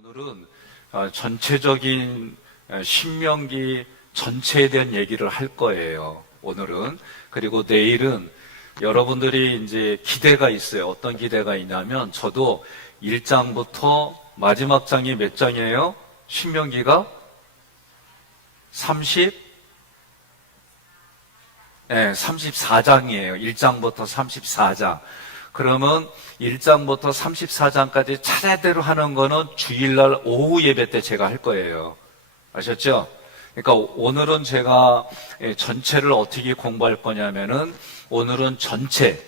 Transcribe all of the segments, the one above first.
오늘은 전체적인 신명기 전체에 대한 얘기를 할 거예요. 오늘은. 그리고 내일은 여러분들이 이제 기대가 있어요. 어떤 기대가 있냐면 저도 1장부터 마지막 장이 몇 장이에요? 신명기가 34장이에요. 1장부터 34장. 그러면 1장부터 34장까지 차례대로 하는 거는 주일날 오후 예배 때 제가 할 거예요. 아셨죠? 그러니까 오늘은 제가 전체를 어떻게 공부할 거냐면은 오늘은 전체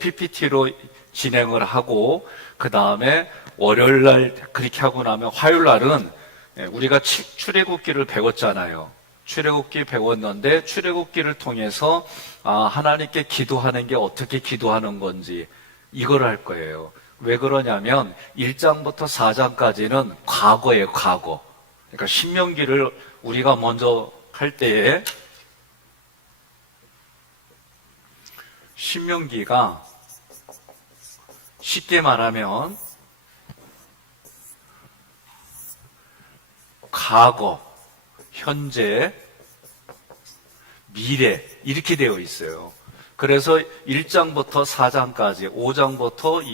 PPT로 진행을 하고 그 다음에 월요일날 그렇게 하고 나면 화요일날은 우리가 출애굽기를 배웠잖아요. 출애굽기 배웠는데 출애굽기를 통해서 하나님께 기도하는 게 어떻게 기도하는 건지 이걸 할 거예요. 왜 그러냐면 1장부터 4장까지는 과거예요. 과거. 그러니까 신명기를 우리가 먼저 할 때에 신명기가 쉽게 말하면 과거, 현재, 미래 이렇게 되어 있어요. 그래서 1장부터 4장까지, 5장부터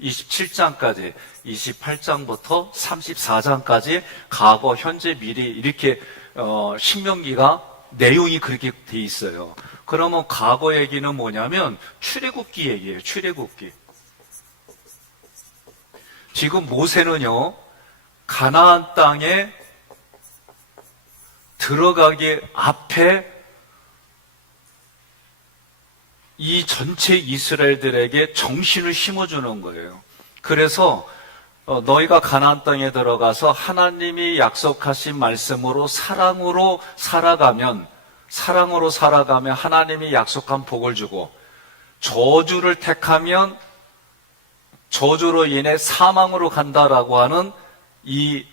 27장까지, 28장부터 34장까지 과거, 현재, 미래 이렇게 신명기가 내용이 그렇게 돼 있어요. 그러면 과거 얘기는 뭐냐면 출애굽기 얘기예요. 출애굽기. 지금 모세는요 가나안 땅에 들어가기 앞에 이 전체 이스라엘들에게 정신을 심어주는 거예요. 그래서 너희가 가나안 땅에 들어가서 하나님이 약속하신 말씀으로 사랑으로 살아가면 하나님이 약속한 복을 주고 저주를 택하면 저주로 인해 사망으로 간다라고 하는 이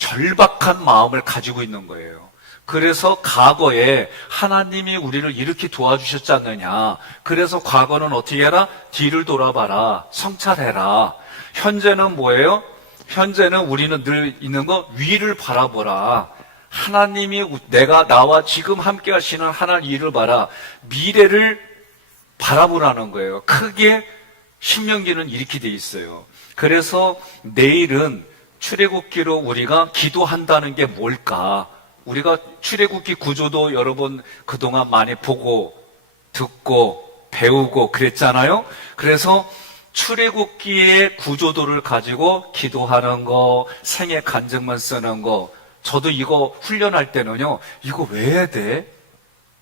절박한 마음을 가지고 있는 거예요. 그래서 과거에 하나님이 우리를 이렇게 도와주셨지 않느냐. 그래서 과거는 어떻게 해라? 뒤를 돌아봐라. 성찰해라. 현재는 뭐예요? 현재는 우리는 늘 있는 거 위를 바라보라. 하나님이 내가 나와 지금 함께 하시는 하나님 일을 봐라. 미래를 바라보라는 거예요. 크게 신명기는 이렇게 돼 있어요. 그래서 내일은 출애굽기로 우리가 기도한다는 게 뭘까? 우리가 출애굽기 구조도 여러분 그동안 많이 보고 듣고 배우고 그랬잖아요. 그래서 출애굽기의 구조도를 가지고 기도하는 거, 생애 간증만 쓰는 거, 저도 이거 훈련할 때는요, 이거 왜 해야 돼?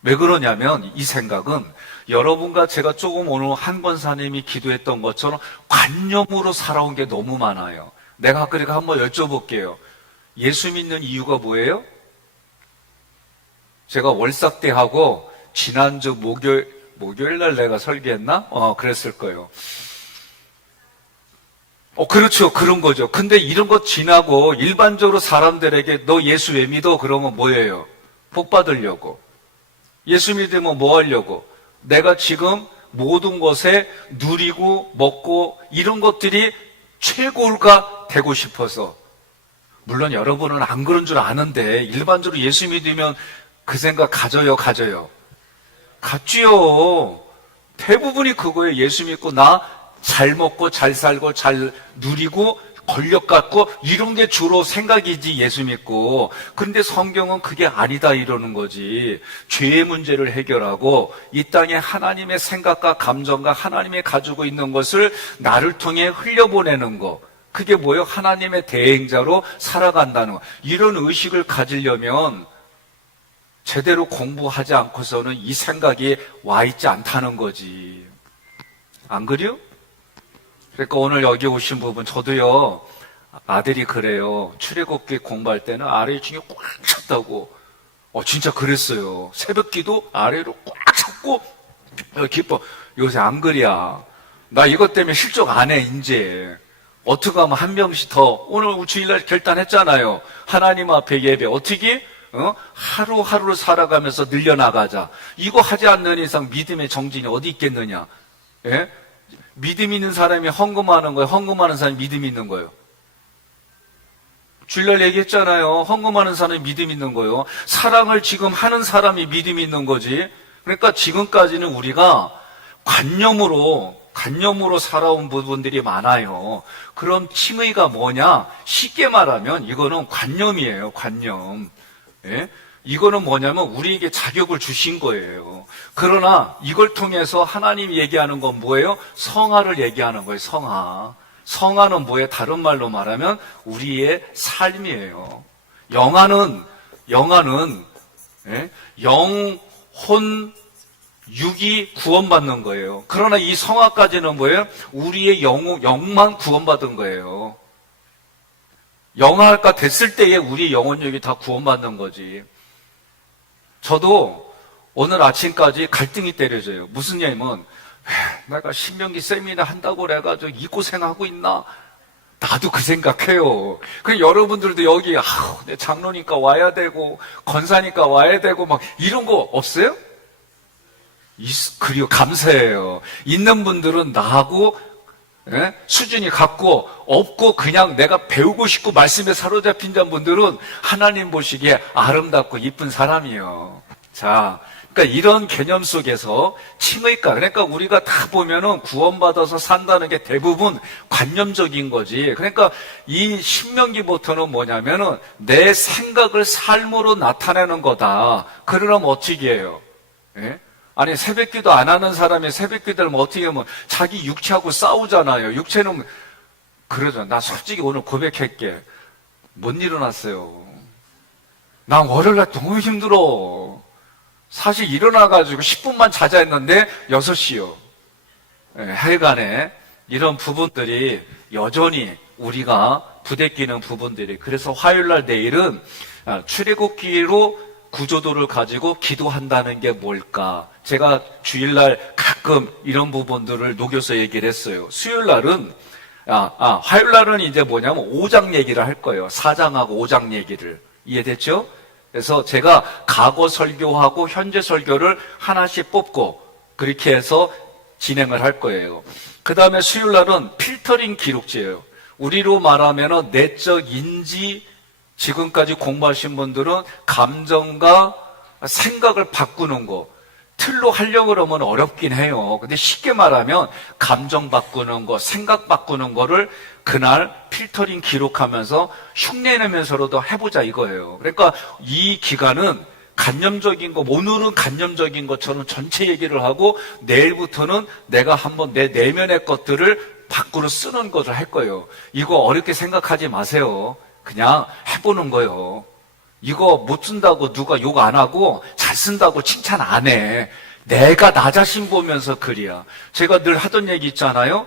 왜 그러냐면 이 생각은 여러분과 제가 조금 오늘 한 권사님이 기도했던 것처럼 관념으로 살아온 게 너무 많아요. 내가 그러니까 한번 여쭤볼게요. 예수 믿는 이유가 뭐예요? 제가 월삭 때 하고 지난주 목요일 날 내가 설교했나? 그랬을 거예요. 그렇죠. 그런 거죠. 근데 이런 거 지나고 일반적으로 사람들에게 너 예수 왜 믿어? 그러면 뭐예요? 복 받으려고. 예수 믿으면 뭐 하려고? 내가 지금 모든 것에 누리고 먹고 이런 것들이 최고가 되고 싶어서. 물론 여러분은 안 그런 줄 아는데 일반적으로 예수 믿으면 그 생각 가져요? 갖지요. 대부분이 그거예요. 예수 믿고 나 잘 먹고 잘 살고 잘 누리고 권력 갖고 이런 게 주로 생각이지 예수 믿고. 그런데 성경은 그게 아니다 이러는 거지. 죄의 문제를 해결하고 이 땅에 하나님의 생각과 감정과 하나님이 가지고 있는 것을 나를 통해 흘려보내는 거. 그게 뭐예요? 하나님의 대행자로 살아간다는 거. 이런 의식을 가지려면 제대로 공부하지 않고서는 이 생각이 와 있지 않다는 거지. 안 그래요? 그러니까 오늘 여기 오신 부분 저도요. 아들이 그래요. 출애굽기 공부할 때는 아래 중에 꽉 찼다고. 진짜 그랬어요. 새벽기도 아래로 꽉 찼고 기뻐. 요새 안 그래야. 나 이것 때문에 실족 안 해 이제. 어떻게 하면 한 명씩 더. 오늘 주일날 결단했잖아요. 하나님 앞에 예배 어떻게? 하루하루를 살아가면서 늘려나가자. 이거 하지 않는 이상 믿음의 정진이 어디 있겠느냐? 예? 믿음 있는 사람이 헌금하는 거예요? 헌금하는 사람이 믿음 있는 거예요? 주일날 얘기했잖아요. 헌금하는 사람이 믿음 있는 거예요. 사랑을 지금 하는 사람이 믿음 있는 거지. 그러니까 지금까지는 우리가 관념으로 살아온 부분들이 많아요. 그럼 칭의가 뭐냐? 쉽게 말하면 이거는 관념이에요. 관념. 예? 이거는 뭐냐면 우리에게 자격을 주신 거예요. 그러나 이걸 통해서 하나님이 얘기하는 건 뭐예요? 성화를 얘기하는 거예요. 성화. 성화는 뭐예요? 다른 말로 말하면 우리의 삶이에요. 영화는 예? 영혼 육이 구원받는 거예요. 그러나 이 성화까지는 뭐예요? 우리의 영만 구원받은 거예요. 영화가 됐을 때에 우리 영혼육이 다 구원받는 거지. 저도 오늘 아침까지 갈등이 때려져요. 무슨 얘기냐면 내가 신명기 세미나 한다고 그래가지고 이 고생하고 있나? 나도 그 생각해요. 그 여러분들도 여기 내 장로니까 와야 되고 권사니까 와야 되고 막 이런 거 없어요? 그리고 감사해요. 있는 분들은 나하고 수준이 같고 없고 그냥 내가 배우고 싶고 말씀에 사로잡힌 분들은 하나님 보시기에 아름답고 이쁜 사람이에요. 자, 그러니까 이런 개념 속에서 칭의가, 그러니까 우리가 다 보면은 구원받아서 산다는 게 대부분 관념적인 거지. 그러니까 이 신명기부터는 뭐냐면은 내 생각을 삶으로 나타내는 거다. 그러면 어떻게 해요? 예? 아니 새벽기도 안 하는 사람이 새벽기도를 어떻게 하면 자기 육체하고 싸우잖아요. 육체는 그러죠. 나 솔직히 오늘 고백할게. 못 일어났어요. 나 월요일날 너무 힘들어. 사실 일어나가지고 10분만 자자 했는데 6시요. 하여간에 이런 부분들이 여전히 우리가 부대끼는 부분들이. 그래서 화요일날 내일은 출애굽기로 구조도를 가지고 기도한다는 게 뭘까? 제가 주일날 가끔 이런 부분들을 녹여서 얘기를 했어요. 수요일날은 화요일날은 이제 뭐냐면 5장 얘기를 할 거예요. 4장하고 5장 얘기를. 이해됐죠? 그래서 제가 과거 설교하고 현재 설교를 하나씩 뽑고 그렇게 해서 진행을 할 거예요. 그 다음에 수요일날은 필터링 기록제예요. 우리로 말하면 내적 인지, 지금까지 공부하신 분들은 감정과 생각을 바꾸는 거 틀로 하려고 그러면 어렵긴 해요. 근데 쉽게 말하면 감정 바꾸는 거, 생각 바꾸는 거를 그날 필터링 기록하면서 흉내내면서라도 해보자 이거예요. 그러니까 이 기간은 간념적인 거, 오늘은 간념적인 것처럼 전체 얘기를 하고 내일부터는 내가 한번 내 내면의 것들을 밖으로 쓰는 것을 할 거예요. 이거 어렵게 생각하지 마세요. 그냥 해보는 거예요. 이거 못 쓴다고 누가 욕 안 하고 잘 쓴다고 칭찬 안 해. 내가 나 자신 보면서 그리야. 제가 늘 하던 얘기 있잖아요.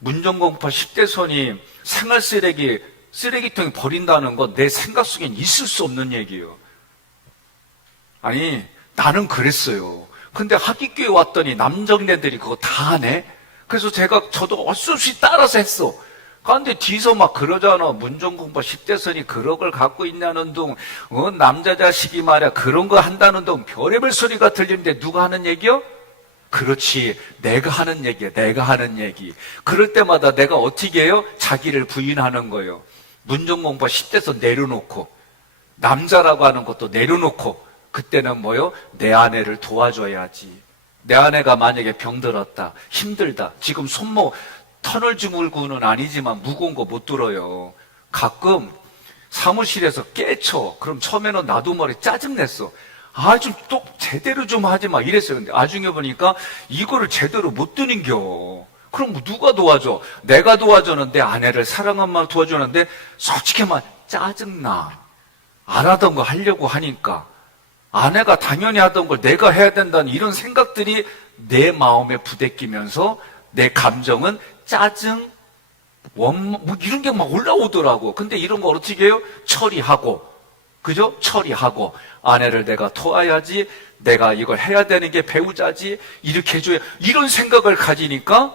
문정공파 10대 손님 생활 쓰레기통에 버린다는 거 내 생각 속엔 있을 수 없는 얘기예요. 아니 나는 그랬어요. 근데 학기교회 왔더니 남정네들이 그거 다 하네. 그래서 저도 어쩔 수 없이 따라서 했어. 그런데 뒤에서 막 그러잖아. 문정공파 10대선이 그런 걸 갖고 있냐는 둥, 남자 자식이 말이야 그런 거 한다는 둥 별의별 소리가 들리는데 누가 하는 얘기요? 그렇지. 내가 하는 얘기야. 내가 하는 얘기. 그럴 때마다 내가 어떻게 해요? 자기를 부인하는 거예요. 문정공파 10대선 내려놓고 남자라고 하는 것도 내려놓고 그때는 뭐요? 내 아내를 도와줘야지. 내 아내가 만약에 병들었다. 힘들다. 지금 손목 터널 주물고는 아니지만 무거운 거 못 들어요. 가끔 사무실에서 깨쳐. 그럼 처음에는 나도 머리 짜증냈어. 좀 또 제대로 좀 하지 마 이랬어요. 근데 나중에 보니까 이거를 제대로 못 드는겨. 그럼 누가 도와줘? 내가 도와주는데 아내를 사랑한만 도와주는데 솔직히 말 짜증나. 안 하던 거 하려고 하니까 아내가 당연히 하던 걸 내가 해야 된다는 이런 생각들이 내 마음에 부대끼면서 내 감정은 짜증, 뭐 이런 게 막 올라오더라고. 근데 이런 거 어떻게 해요? 처리하고, 그죠? 처리하고, 아내를 내가 도와야지, 내가 이걸 해야 되는 게 배우자지, 이렇게 해줘야, 이런 생각을 가지니까,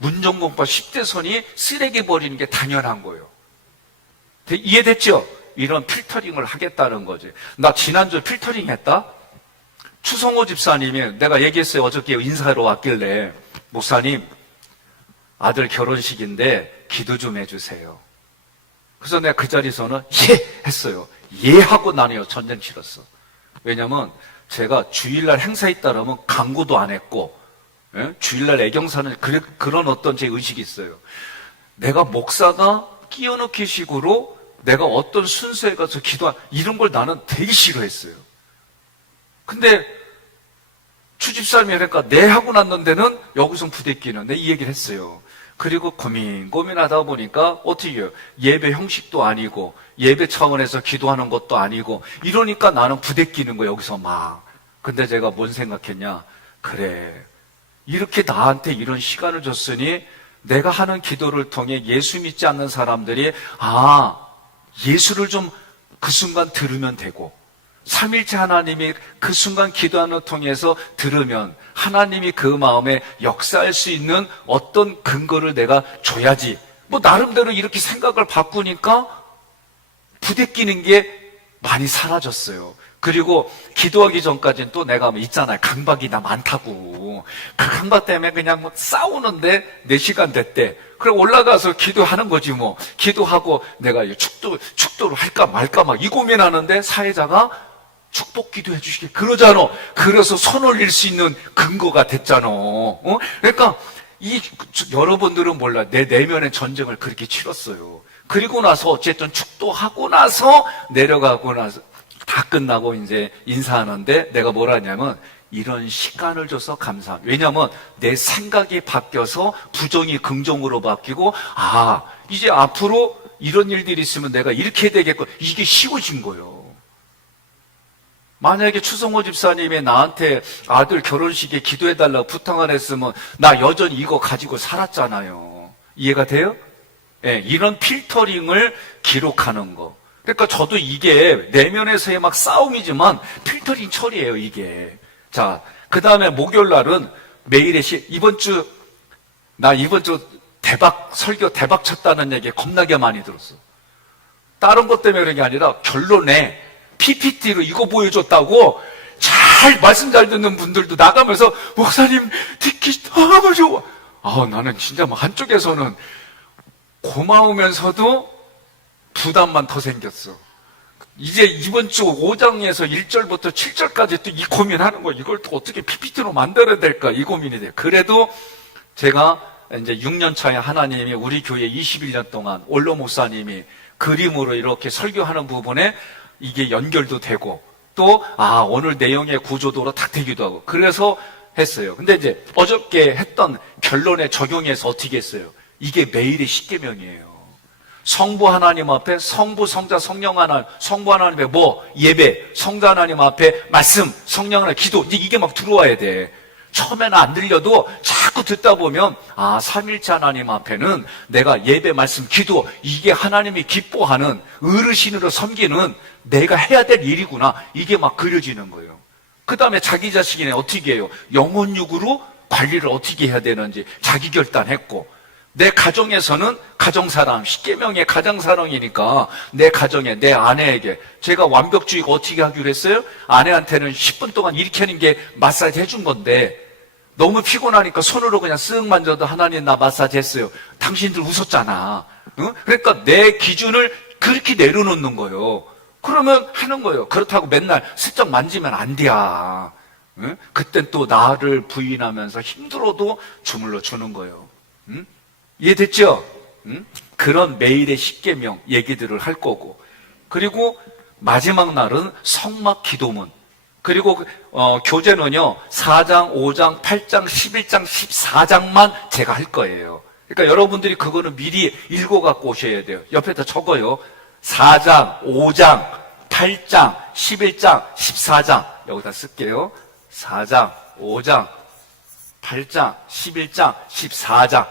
문정공파 10대선이 쓰레기 버리는 게 당연한 거예요. 이해됐죠? 이런 필터링을 하겠다는 거지. 나 지난주 필터링 했다? 추성호 집사님이, 내가 얘기했어요. 어저께 인사하러 왔길래, 목사님, 아들 결혼식인데 기도 좀 해주세요. 그래서 내가 그 자리에서는 예! 했어요. 예! 하고 나는 전쟁 치렀어. 왜냐면 제가 주일날 행사 있다 그러면 강구도 안 했고, 예? 주일날 애경사는 그런 어떤 제 의식이 있어요. 내가 목사가 끼워넣기 식으로 내가 어떤 순서에 가서 이런 걸 나는 되게 싫어했어요. 근데 추집사님이 그러니까 네 하고 났는 데는 여기서 부대끼는 이 얘기를 했어요. 그리고 고민하다 보니까 어떻게 해요? 예배 형식도 아니고 예배 차원에서 기도하는 것도 아니고 이러니까 나는 부대끼는 거예요. 여기서 막. 근데 제가 뭔 생각했냐? 그래, 이렇게 나한테 이런 시간을 줬으니 내가 하는 기도를 통해 예수 믿지 않는 사람들이 예수를 좀 그 순간 들으면 되고, 삼일째 하나님이 그 순간 기도하는 통해서 들으면 하나님이 그 마음에 역사할 수 있는 어떤 근거를 내가 줘야지. 나름대로 이렇게 생각을 바꾸니까 부대끼는 게 많이 사라졌어요. 그리고 기도하기 전까지는 또 내가 있잖아요. 강박이 나 많다고. 그 강박 때문에 그냥 싸우는데 4시간 됐대. 그래 올라가서 기도하는 거지 뭐. 기도하고 내가 축도를 할까 말까 막 이 고민하는데 사회자가 축복 기도해 주시게 그러잖아. 그래서 손 올릴 수 있는 근거가 됐잖아. 그러니까 여러분들은 몰라. 내 내면의 전쟁을 그렇게 치렀어요. 그리고 나서 어쨌든 축도하고 나서 내려가고 나서 다 끝나고 이제 인사하는데 내가 뭐라 하냐면 이런 시간을 줘서 감사합니다. 왜냐하면 내 생각이 바뀌어서 부정이 긍정으로 바뀌고 이제 앞으로 이런 일들이 있으면 내가 이렇게 되겠고 이게 쉬워진 거예요. 만약에 추성호 집사님이 나한테 아들 결혼식에 기도해달라고 부탁 안 했으면 나 여전히 이거 가지고 살았잖아요. 이해가 돼요? 네, 이런 필터링을 기록하는 거. 그러니까 저도 이게 내면에서의 막 싸움이지만 필터링 처리예요, 이게. 자, 그 다음에 목요일 날은 매일의 이번 주 설교 대박 쳤다는 얘기 겁나게 많이 들었어. 다른 것 때문에 그런 게 아니라 결론에 PPT로 이거 보여줬다고 잘 말씀 잘 듣는 분들도 나가면서 목사님 듣기 너무 좋아. 나는 진짜 한쪽에서는 고마우면서도 부담만 더 생겼어. 이제 이번 주 5장에서 1절부터 7절까지 또 이 고민하는 거, 이걸 또 어떻게 PPT로 만들어야 될까, 이 고민이 돼요. 그래도 제가 이제 6년 차에 하나님이 우리 교회 21년 동안 올로 목사님이 그림으로 이렇게 설교하는 부분에 이게 연결도 되고 또 오늘 내용의 구조도로 딱 되기도 하고 그래서 했어요. 근데 이제 어저께 했던 결론에 적용해서 어떻게 했어요? 이게 매일의 십계명이에요. 성부 하나님 앞에 성부, 성자, 성령 하나님, 성부 하나님 앞에 예배, 성자 하나님 앞에 말씀, 성령 하나님 기도, 이게 막 들어와야 돼. 처음에는 안 들려도 자꾸 듣다 보면 삼일째 하나님 앞에는 내가 예배, 말씀, 기도, 이게 하나님이 기뻐하는 어르신으로 섬기는 내가 해야 될 일이구나. 이게 막 그려지는 거예요. 그 다음에 자기 자신이 어떻게 해요? 영혼육으로 관리를 어떻게 해야 되는지 자기 결단했고, 내 가정에서는 가정사랑, 십계명의 가정사랑이니까 내 가정에, 내 아내에게 제가 완벽주의가 어떻게 하기로 했어요? 아내한테는 10분 동안 이렇게 하는 게 마사지 해준 건데 너무 피곤하니까 손으로 그냥 쓱 만져도 하나님 나 마사지 했어요. 당신들 웃었잖아. 응? 그러니까 내 기준을 그렇게 내려놓는 거예요. 그러면 하는 거예요. 그렇다고 맨날 슬쩍 만지면 안 돼. 응? 그땐 또 나를 부인하면서 힘들어도 주물러 주는 거예요. 응? 이해됐죠? 응? 그런 매일의 십계명 얘기들을 할 거고, 그리고 마지막 날은 성막 기도문, 그리고 교재는요 4장, 5장, 8장, 11장, 14장만 제가 할 거예요. 그러니까 여러분들이 그거는 미리 읽어갖고 오셔야 돼요. 옆에다 적어요. 4장, 5장, 8장, 11장, 14장 여기다 쓸게요. 4장, 5장, 8장, 11장, 14장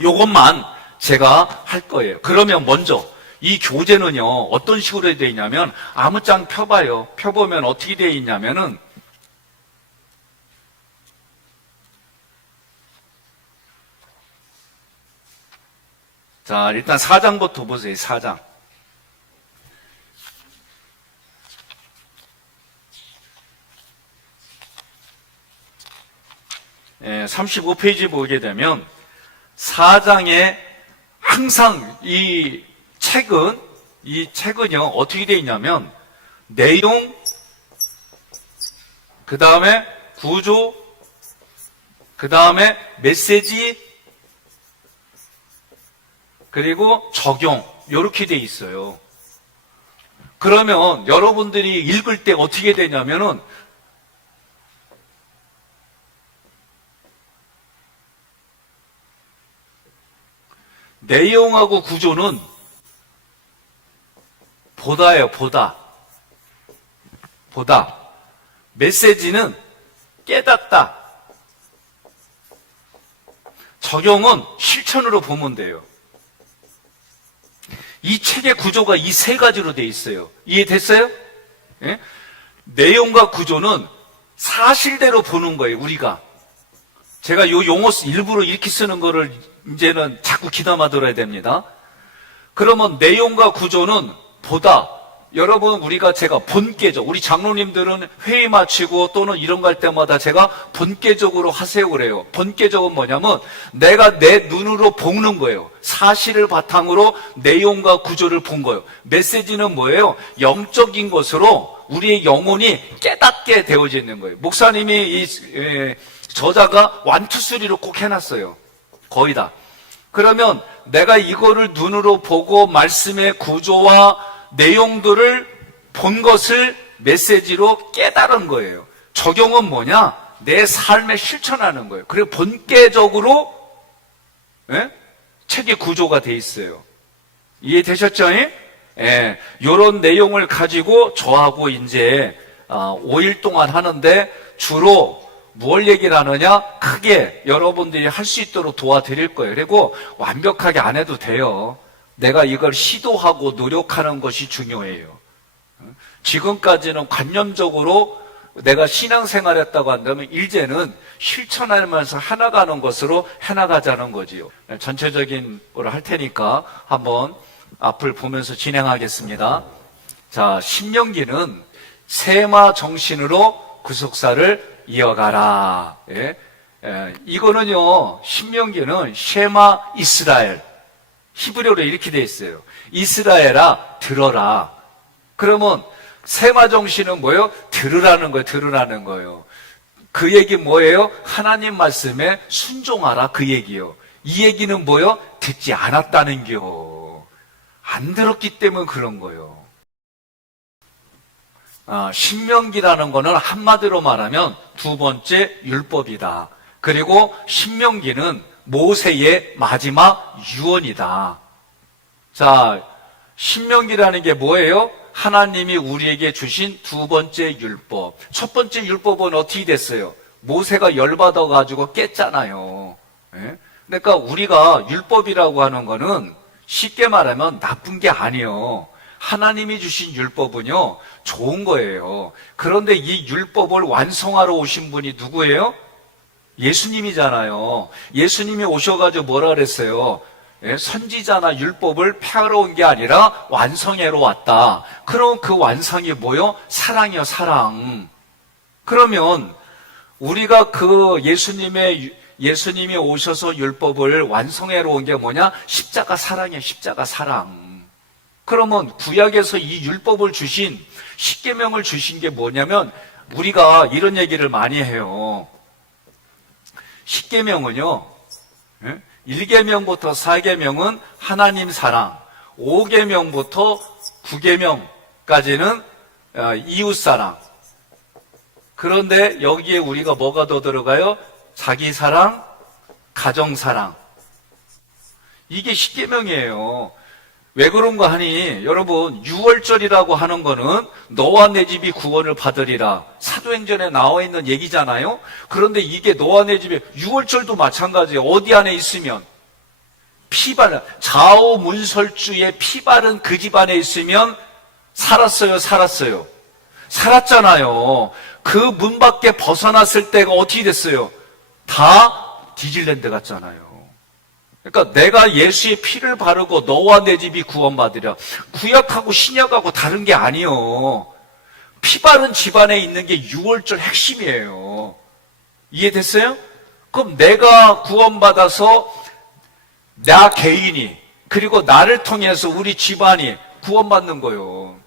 요것만 제가 할 거예요. 그러면 먼저 이 교재는요 어떤 식으로 되어 있냐면 아무 장 펴봐요. 펴보면 어떻게 되어 있냐면은 자 일단 4장부터 보세요. 4장 35페이지 보게 되면 4장에 항상 이 이 책은요, 어떻게 되어 있냐면, 내용, 그 다음에 구조, 그 다음에 메시지, 그리고 적용, 이렇게 되어 있어요. 그러면 여러분들이 읽을 때 어떻게 되냐면은, 내용하고 구조는 보다예요, 보다. 메시지는 깨닫다. 적용은 실천으로 보면 돼요. 이 책의 구조가 이 세 가지로 되어 있어요. 이해됐어요? 예? 내용과 구조는 사실대로 보는 거예요, 우리가. 제가 요 용어 일부러 이렇게 쓰는 거를 이제는 자꾸 귀담아 들어야 됩니다. 그러면 내용과 구조는 보다. 여러분, 제가 본계적, 우리 장로님들은 회의 마치고 또는 이런 거 할 때마다 제가 본계적으로 하세요 그래요. 본계적은 뭐냐면 내가 내 눈으로 보는 거예요. 사실을 바탕으로 내용과 구조를 본 거예요. 메시지는 뭐예요? 영적인 것으로 우리의 영혼이 깨닫게 되어져 있는 거예요. 목사님이 저자가 1, 2, 3로 꼭 해놨어요. 거의 다. 그러면 내가 이거를 눈으로 보고 말씀의 구조와 내용들을 본 것을 메시지로 깨달은 거예요. 적용은 뭐냐? 내 삶에 실천하는 거예요. 그리고 본계적으로 책의 구조가 돼 있어요. 이해되셨죠? 예. 이런 내용을 가지고 저하고 이제 5일 동안 하는데 주로 무엇 얘기를 하느냐? 크게 여러분들이 할 수 있도록 도와드릴 거예요. 그리고 완벽하게 안 해도 돼요. 내가 이걸 시도하고 노력하는 것이 중요해요. 지금까지는 관념적으로 내가 신앙생활 했다고 한다면 이제는 실천하면서 해나가는 것으로 해나가자는 거지요. 전체적인 걸 할 테니까 한번 앞을 보면서 진행하겠습니다. 자, 신명기는 세마 정신으로 구속사를 이어가라. 이거는요, 신명기는 쉐마 이스라엘, 히브리어로 이렇게 되어 있어요. 이스라엘아, 들어라. 그러면 세마 정신은 뭐예요? 들으라는 거예요. 그 얘기 뭐예요? 하나님 말씀에 순종하라, 그 얘기요. 이 얘기는 뭐예요? 듣지 않았다는 겨. 안 들었기 때문에 그런 거예요. 신명기라는 거는 한마디로 말하면 두 번째 율법이다. 그리고 신명기는 모세의 마지막 유언이다. 자, 신명기라는 게 뭐예요? 하나님이 우리에게 주신 두 번째 율법. 첫 번째 율법은 어떻게 됐어요? 모세가 열받아가지고 깼잖아요. 그러니까 우리가 율법이라고 하는 거는 쉽게 말하면 나쁜 게 아니에요. 하나님이 주신 율법은요, 좋은 거예요. 그런데 이 율법을 완성하러 오신 분이 누구예요? 예수님이잖아요. 예수님이 오셔가지고 뭐라 그랬어요? 선지자나 율법을 폐하러 온 게 아니라 완성하러 왔다. 그럼 그 완성이 뭐요? 사랑이요, 사랑. 그러면 우리가 그 예수님이 오셔서 율법을 완성하러 온 게 뭐냐? 십자가 사랑이에요, 십자가 사랑. 그러면 구약에서 이 율법을 주신, 십계명을 주신 게 뭐냐면 우리가 이런 얘기를 많이 해요. 십계명은요, 1계명부터 4계명은 하나님 사랑, 5계명부터 9계명까지는 이웃 사랑. 그런데 여기에 우리가 뭐가 더 들어가요? 자기 사랑, 가정 사랑. 이게 십계명이에요. 왜 그런가 하니 여러분, 6월절이라고 하는 거는 너와 내 집이 구원을 받으리라, 사도행전에 나와 있는 얘기잖아요. 그런데 이게 너와 내 집이, 6월절도 마찬가지예요. 어디 안에 있으면 피바른, 좌우문설주의 피바른 그 집 안에 있으면 살았어요, 살았잖아요. 그 문 밖에 벗어났을 때가 어떻게 됐어요? 다 디즈랜드 같잖아요. 그러니까 내가 예수의 피를 바르고 너와 내 집이 구원받으랴. 구약하고 신약하고 다른 게 아니요. 피 바른 집안에 있는 게 6월절 핵심이에요. 이해됐어요? 그럼 내가 구원받아서 나 개인이 그리고 나를 통해서 우리 집안이 구원받는 거예요.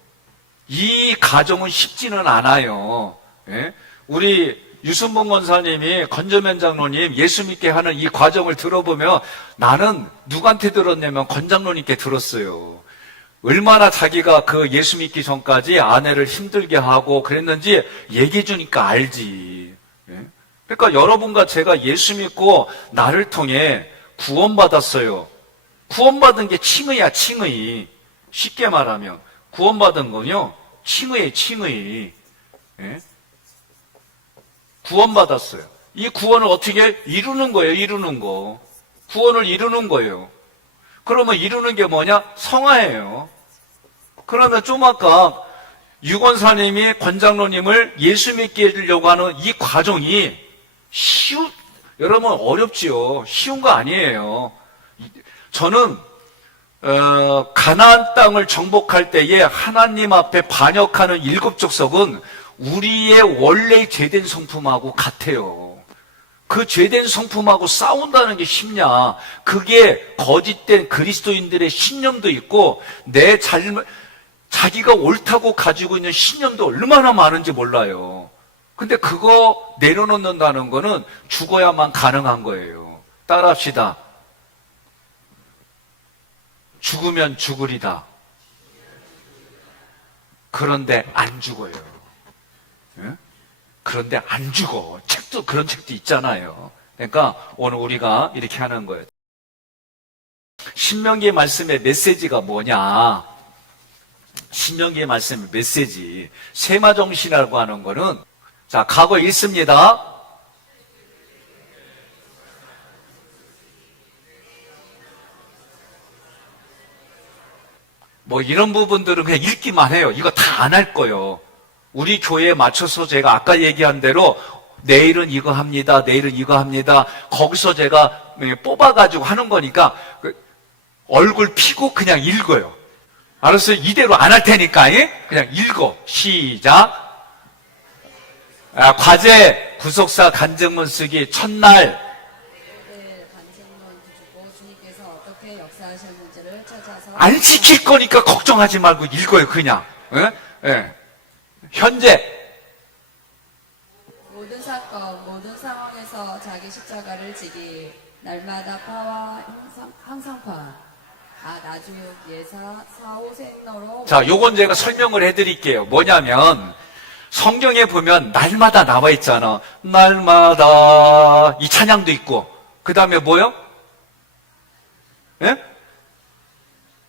이 가정은 쉽지는 않아요. 예? 우리 유순봉 권사님이 건저면 장로님 예수 믿게 하는 이 과정을 들어보면 나는 누구한테 들었냐면 권 장로님께 들었어요. 얼마나 자기가 그 예수 믿기 전까지 아내를 힘들게 하고 그랬는지 얘기해 주니까 알지. 예? 그러니까 여러분과 제가 예수 믿고 나를 통해 구원받았어요. 구원받은 게 칭의야, 칭의. 쉽게 말하면 구원받은 거요 칭의에 칭의. 예? 구원받았어요. 이 구원을 어떻게 이루는 거예요? 이루는 거. 구원을 이루는 거예요. 그러면 이루는 게 뭐냐? 성화예요. 그러면 좀 아까 유권사님이 권장로님을 예수 믿게 해주려고 하는 이 과정이 여러분 어렵지요. 쉬운 거 아니에요. 저는 가나안 땅을 정복할 때에 하나님 앞에 반역하는 7족속은 우리의 원래 죄된 성품하고 같아요. 그 죄된 성품하고 싸운다는 게 쉽냐? 그게 거짓된 그리스도인들의 신념도 있고 자기가 옳다고 가지고 있는 신념도 얼마나 많은지 몰라요. 근데 그거 내려놓는다는 거는 죽어야만 가능한 거예요. 따라합시다. 죽으면 죽으리다. 그런데 안 죽어요. 예? 그런데 안 죽어. 책도 그런 책도 있잖아요. 그러니까 오늘 우리가 이렇게 하는 거예요. 신명기의 말씀의 메시지가 뭐냐? 신명기의 말씀의 메시지. 세마정신이라고 하는 거는 자, 과거에 있습니다. 뭐 이런 부분들은 그냥 읽기만 해요. 이거 다 안 할 거예요. 우리 교회에 맞춰서 제가 아까 얘기한 대로 내일은 이거 합니다. 내일은 이거 합니다. 거기서 제가 뽑아가지고 하는 거니까 얼굴 피고 그냥 읽어요. 알았어요? 이대로 안 할 테니까 그냥 읽어. 시작. 과제 구속사 간증문 쓰기 첫날. 안 지킬 거니까 걱정하지 말고 읽어요. 그냥. 현재 모든 사건, 모든 상황에서 자기 십자가를 지기, 날마다 파와 항상파, 나주육, 예사, 사오생너로. 자, 요건 제가 설명을 해드릴게요. 뭐냐면 성경에 보면 날마다 나와 있잖아. 날마다 이 찬양도 있고 그 다음에 뭐요? 예?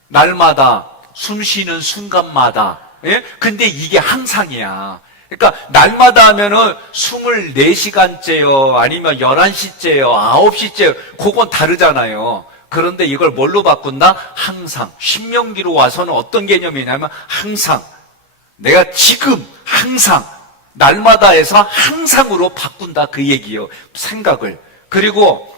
날마다 숨쉬는 순간마다. 예? 근데 이게 항상이야. 그러니까 날마다 하면은 24시간째요 아니면 11시째요 9시째요 그건 다르잖아요. 그런데 이걸 뭘로 바꾼다? 항상. 신명기로 와서는 어떤 개념이냐면 항상. 내가 지금 항상 날마다에서 항상으로 바꾼다 그 얘기예요. 생각을. 그리고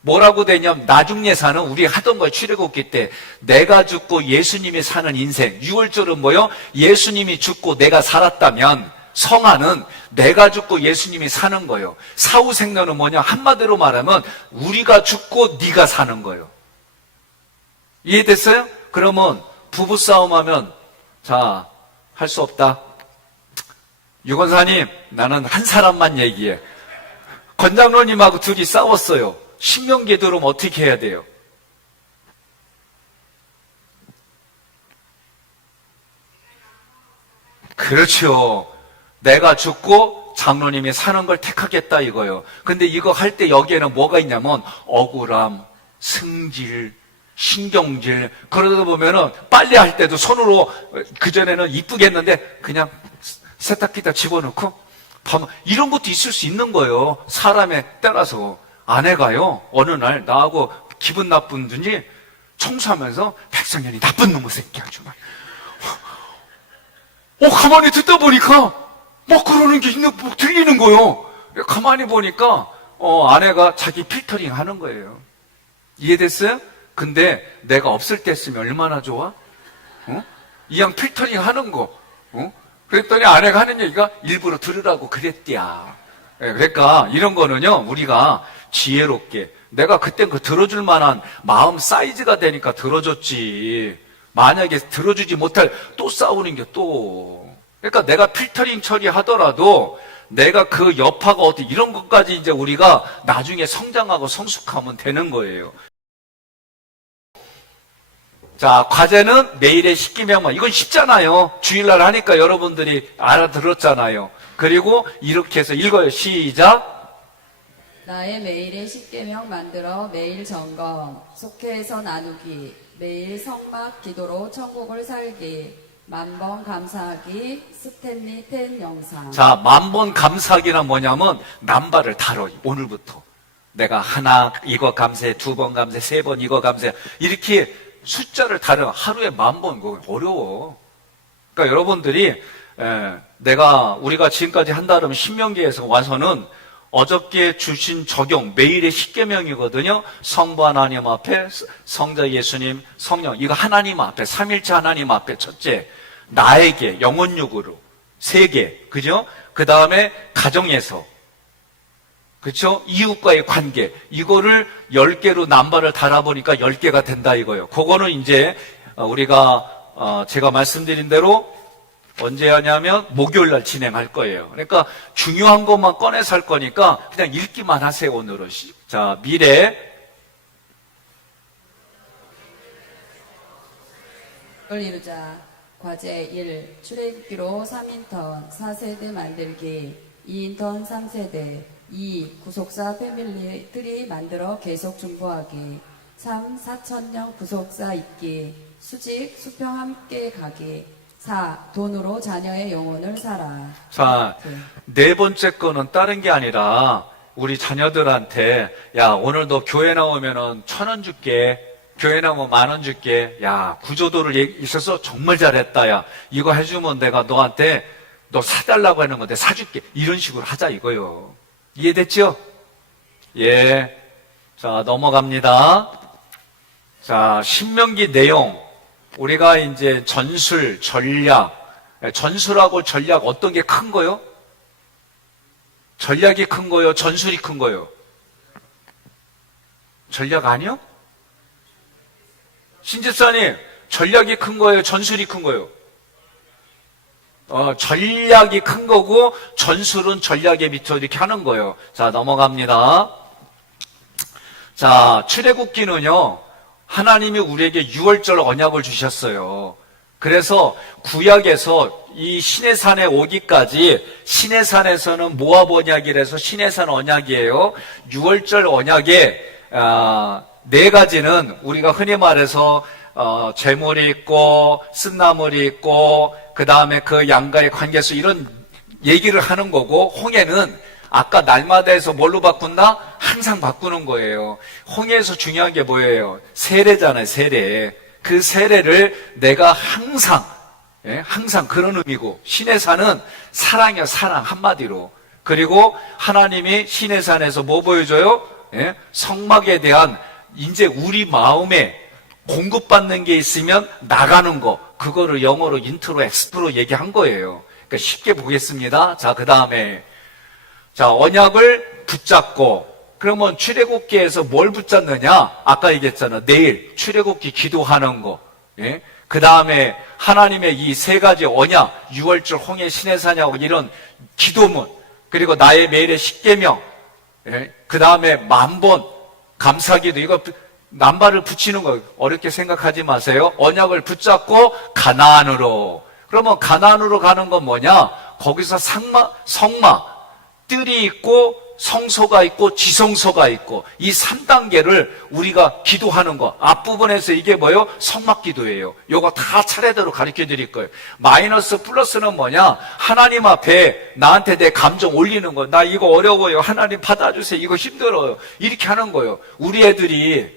뭐라고 되냐면 나중예사는 우리 하던 거예요. 출애굽기 때 내가 죽고 예수님이 사는 인생. 6월절은 뭐요? 예수님이 죽고 내가 살았다면 성화는 내가 죽고 예수님이 사는 거예요. 사후생로는 뭐냐? 한마디로 말하면 우리가 죽고 네가 사는 거예요. 이해됐어요? 그러면 부부싸움하면 자, 할 수 없다. 유권사님, 나는 한 사람만 얘기해. 권장로님하고 둘이 싸웠어요. 신명기에 들어오면 어떻게 해야 돼요? 그렇죠. 내가 죽고 장로님이 사는 걸 택하겠다 이거예요. 근데 이거 할 때 여기에는 뭐가 있냐면 억울함, 승질, 신경질. 그러다 보면은 빨래 할 때도 손으로 그전에는 이쁘게 했는데 그냥 세탁기다 집어넣고 이런 것도 있을 수 있는 거예요. 사람에 따라서. 아내가요 어느 날 나하고 기분 나쁜 든지 청소하면서 백성현이 나쁜 놈의 새끼야 정말. 가만히 듣다 보니까 막 그러는 게 들리는 거예요. 가만히 보니까 아내가 자기 필터링 하는 거예요. 이해됐어요? 근데 내가 없을 때 쓰면 얼마나 좋아? 이왕 필터링 하는 거. 그랬더니 아내가 하는 얘기가 일부러 들으라고 그랬디야. 그러니까 이런 거는요 우리가 지혜롭게. 내가 그땐 그 들어줄 만한 마음 사이즈가 되니까 들어줬지. 만약에 들어주지 못할 또 싸우는 게 또. 그러니까 내가 필터링 처리하더라도 내가 그 여파가 어떻게 이런 것까지 이제 우리가 나중에 성장하고 성숙하면 되는 거예요. 자, 과제는 매일의 10계명만. 이건 쉽잖아요. 주일날 하니까 여러분들이 알아들었잖아요. 그리고 이렇게 해서 읽어요. 시작. 나의 매일의 십계명 만들어 매일 점검, 속회에서 나누기, 매일 성막 기도로 천국을 살기, 만번 감사하기, 스탠리 10 영상. 자, 만번 감사하기란 뭐냐면 남발을 다뤄. 오늘부터. 내가 하나 이거 감사해, 2번 감사해, 3번 이거 감사해. 이렇게 숫자를 다뤄. 하루에 10,000번. 그거 어려워. 그러니까 여러분들이 우리가 지금까지 한다면 신명기에서 와서는 어저께 주신 적용 매일의 10계명이거든요. 성부 하나님 앞에, 성자 예수님, 성령, 이거 하나님 앞에, 삼일체 하나님 앞에 첫째, 나에게 영혼육으로 세 개, 그죠? 그 다음에 가정에서, 그렇죠? 이웃과의 관계, 이거를 10개로 남발을 달아보니까 10개가 된다 이거예요. 그거는 이제 우리가 제가 말씀드린 대로 언제 하냐면 목요일 날 진행할 거예요. 그러니까 중요한 것만 꺼내서 할 거니까 그냥 읽기만 하세요, 오늘은. 자, 미래. 이걸 이루자. 과제 1. 출애굽기로 3인턴 4세대 만들기, 2인턴 3세대, 2. 구속사 패밀리 트리 만들어 계속 중보하기, 3. 4,000명 구속사 있기, 수직 수평 함께 가기, 4. 돈으로 자녀의 영혼을 사라. 자, 네 번째 거는 다른 게 아니라 우리 자녀들한테 야, 오늘 너 교회 나오면은 1,000원 줄게. 교회 나오면 10,000원 줄게. 야, 구조도를 있어서 정말 잘했다. 야, 이거 해주면 내가 너한테 너 사달라고 하는 건데 사줄게. 이런 식으로 하자 이거요. 이해됐죠? 예. 자, 넘어갑니다. 자, 신명기 내용. 우리가 이제 전술, 전략, 전술하고 전략 어떤 게 큰 거요? 전략이 큰 거요? 전술이 큰 거요? 전략 아니요? 신집사님, 전략이 큰 거예요? 전술이 큰 거요? 전략이 큰 거고 전술은 전략에 밑에 이렇게 하는 거예요. 자, 넘어갑니다. 자, 출애굽기는요. 하나님이 우리에게 6월절 언약을 주셨어요. 그래서 구약에서 이 시내산에 오기까지 시내산에서는 모압 언약이라서 시내산 언약이에요. 6월절 언약의 네 가지는 우리가 흔히 말해서 재물이 있고 쓴나물이 있고 그 다음에 그 양과의 관계수 이런 얘기를 하는 거고 홍해는 아까 날마다 해서 뭘로 바꾼다? 항상 바꾸는 거예요. 홍해에서 중요한 게 뭐예요? 세례잖아요, 세례. 그 세례를 내가 항상, 항상 그런 의미고, 시내산은 사랑이야, 사랑, 한마디로. 그리고 하나님이 시내산에서 뭐 보여줘요? 성막에 대한, 이제 우리 마음에 공급받는 게 있으면 나가는 거, 그거를 영어로 인트로, 엑스트로 얘기한 거예요. 그러니까 쉽게 보겠습니다. 자, 그 다음에. 자, 언약을 붙잡고, 그러면 출애굽기에서 뭘 붙잡느냐? 아까 얘기했잖아. 내일 출애굽기 기도하는 거. 예? 그 다음에 하나님의 이 세 가지 언약, 6월절 홍해 시내산하고 이런 기도문, 그리고 나의 매일의 10계명, 예? 그 다음에 10,000번 감사기도, 이거 남발을 붙이는 거 어렵게 생각하지 마세요. 언약을 붙잡고 가나안으로. 그러면 가나안으로 가는 건 뭐냐? 거기서 성막, 뜰이 있고 성소가 있고 지성소가 있고 이 3단계를 우리가 기도하는 거. 앞부분에서 이게 뭐예요? 성막 기도예요. 요거 다 차례대로 가르쳐 드릴 거예요. 마이너스 플러스는 뭐냐? 하나님 앞에 나한테 내 감정 올리는 거. 나 이거 어려워요. 하나님 받아주세요. 이거 힘들어요. 이렇게 하는 거예요. 우리 애들이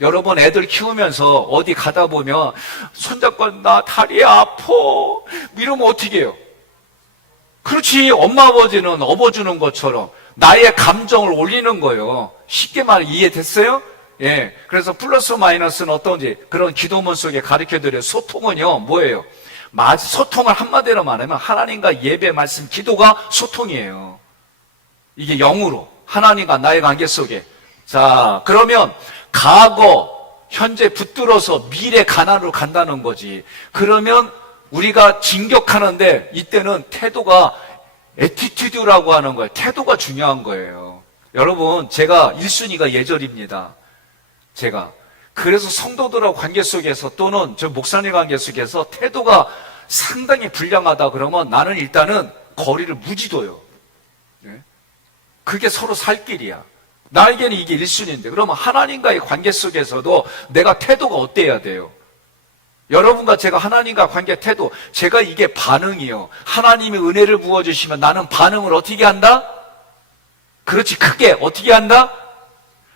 여러분 애들 키우면서 어디 가다 보면 손잡고 나 다리 아파 이러면 어떻게 해요? 그렇지. 엄마 아버지는 업어주는 것처럼 나의 감정을 올리는 거예요. 쉽게 말 이해됐어요? 예. 그래서 플러스 마이너스는 어떤지 그런 기도문 속에 가르쳐드려요. 소통은요, 뭐예요? 소통을 한마디로 말하면 하나님과 예배, 말씀, 기도가 소통이에요. 이게 영으로 하나님과 나의 관계 속에 자, 그러면 과거, 현재 붙들어서 미래 가난으로 간다는 거지. 그러면 우리가 진격하는데 이때는 태도가 애티튜드라고 하는 거예요. 태도가 중요한 거예요. 여러분, 제가 1순위가 예절입니다. 제가. 그래서 성도들하고 관계 속에서 또는 저 목사님 관계 속에서 태도가 상당히 불량하다 그러면 나는 일단은 거리를 무지둬요. 그게 서로 살 길이야. 나에게는 이게 1순위인데 그러면 하나님과의 관계 속에서도 내가 태도가 어때야 돼요? 여러분과 제가 하나님과 관계 태도, 제가 이게 반응이요. 하나님이 은혜를 부어주시면 나는 반응을 어떻게 한다? 그렇지, 크게 어떻게 한다?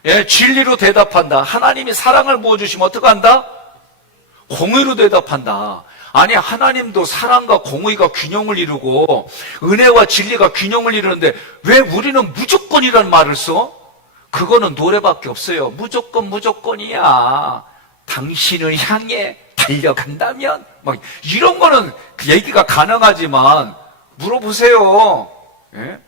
예, 진리로 대답한다. 하나님이 사랑을 부어주시면 어떻게 한다? 공의로 대답한다. 아니, 하나님도 사랑과 공의가 균형을 이루고 은혜와 진리가 균형을 이루는데 왜 우리는 무조건이라는 말을 써? 그거는 노래밖에 없어요. 무조건 무조건이야. 당신을 향해 달려간다면 막 이런 거는 그 얘기가 가능하지만 물어보세요. 예?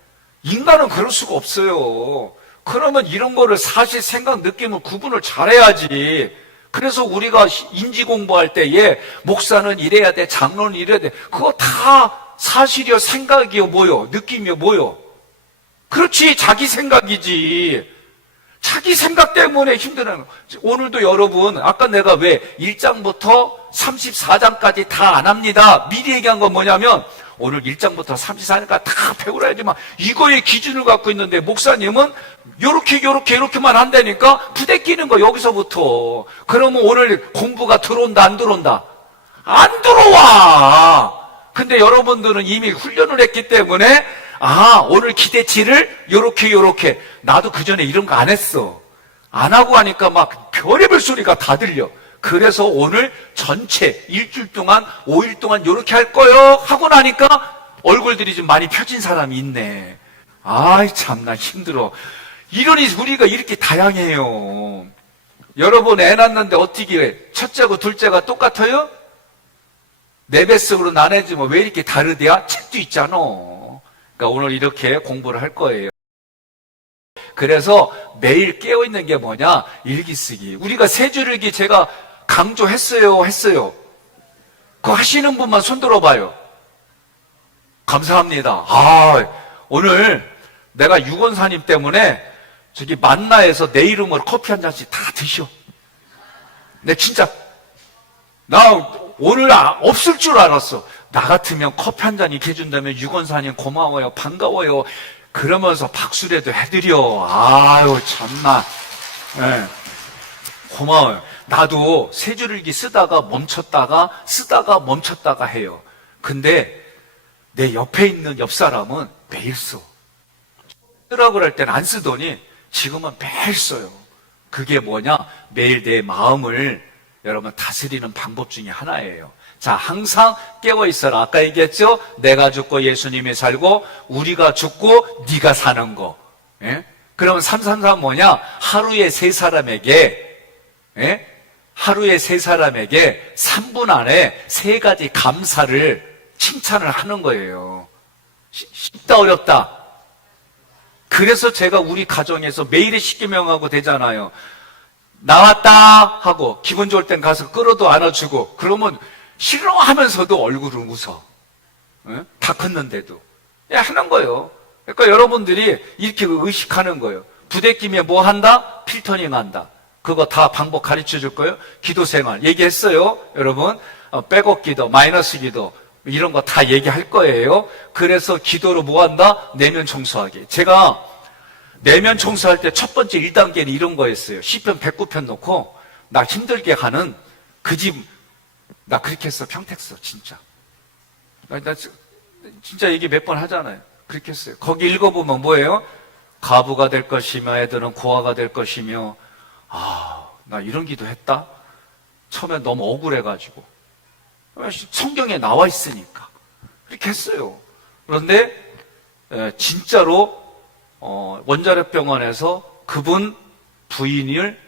인간은 그럴 수가 없어요. 그러면 이런 거를 사실 생각 느낌을 구분을 잘해야지. 그래서 우리가 인지 공부할 때에 목사는 이래야 돼, 장로는 이래야 돼. 그거 다 사실이요, 생각이요, 뭐요, 느낌이요, 뭐요. 그렇지, 자기 생각이지. 자기 생각 때문에 힘드는. 오늘도 여러분, 아까 내가 왜 1장부터 34장까지 다 안 합니다. 미리 얘기한 건 뭐냐면 오늘 1장부터 34장까지 다 배우라야지만 이거의 기준을 갖고 있는데 목사님은 요렇게만 한다니까 부대끼는 거 여기서부터. 그러면 오늘 공부가 들어온다 안 들어온다? 안 들어와. 근데 여러분들은 이미 훈련을 했기 때문에 오늘 기대치를 요렇게 나도 그전에 이런 거 안 했어. 안 하고 하니까 막 별의별 소리가 다 들려. 그래서 오늘 전체 일주일 동안 5일 동안 요렇게 할 거요 하고 나니까 얼굴들이 좀 많이 펴진 사람이 있네. 아이 참나 힘들어. 이러니 우리가 이렇게 다양해요. 여러분 애 낳는데 어떻게 첫째고 둘째가 똑같아요? 내 뱃속으로 나눠지 뭐 왜 이렇게 다르대야? 책도 있잖아. 그러니까 오늘 이렇게 공부를 할 거예요. 그래서 매일 깨어있는 게 뭐냐? 일기 쓰기. 우리가 세 줄일기 제가 강조했어요. 그거 하시는 분만 손 들어봐요. 감사합니다. 오늘 내가 유건사님 때문에 저기 만나에서 내 이름으로 커피 한 잔씩 다 드셔. 내 진짜 나 오늘 없을 줄 알았어. 나 같으면 커피 한 잔 이렇게 해준다면 유건사님 고마워요, 반가워요 그러면서 박수라도 해드려. 아유 참나. 네. 고마워요. 나도 세 줄일기 쓰다가 멈췄다가 해요. 근데 내 옆에 있는 옆 사람은 매일 써. 쓰라고 할 때는 안 쓰더니 지금은 매일 써요. 그게 뭐냐? 매일 내 마음을 여러분 다스리는 방법 중에 하나예요. 자, 항상 깨어 있어라. 아까 얘기했죠? 내가 죽고 예수님이 살고 우리가 죽고 네가 사는 거. 예? 그러면 333 뭐냐? 하루에 세 사람에게 3분 안에 세 가지 감사를 칭찬을 하는 거예요. 쉽다 어렵다? 그래서 제가 우리 가정에서 매일에 10계명하고 되잖아요. 나왔다 하고 기분 좋을 땐 가서 끌어도 안아주고 그러면 싫어하면서도 얼굴은 웃어. 다 컸는데도. 하는 거예요. 그러니까 여러분들이 이렇게 의식하는 거예요. 부대끼면 뭐 한다? 필터닝 한다. 그거 다 방법 가르쳐 줄 거예요. 기도 생활 얘기했어요. 여러분 백업 기도, 마이너스 기도 이런 거 다 얘기할 거예요. 그래서 기도로 뭐 한다? 내면 청소하기. 제가 내면 청소할 때 첫 번째 1단계는 이런 거였어요. 시편 109편 놓고 나 힘들게 하는 그 집 나 그렇게 했어. 평택서 진짜. 나 진짜 얘기 몇 번 하잖아요. 그렇게 했어요. 거기 읽어보면 뭐예요? 가부가 될 것이며 애들은 고아가 될 것이며 나 이런 기도 했다? 처음에 너무 억울해가지고 성경에 나와 있으니까 그렇게 했어요. 그런데 진짜로 원자력 병원에서 그분 부인을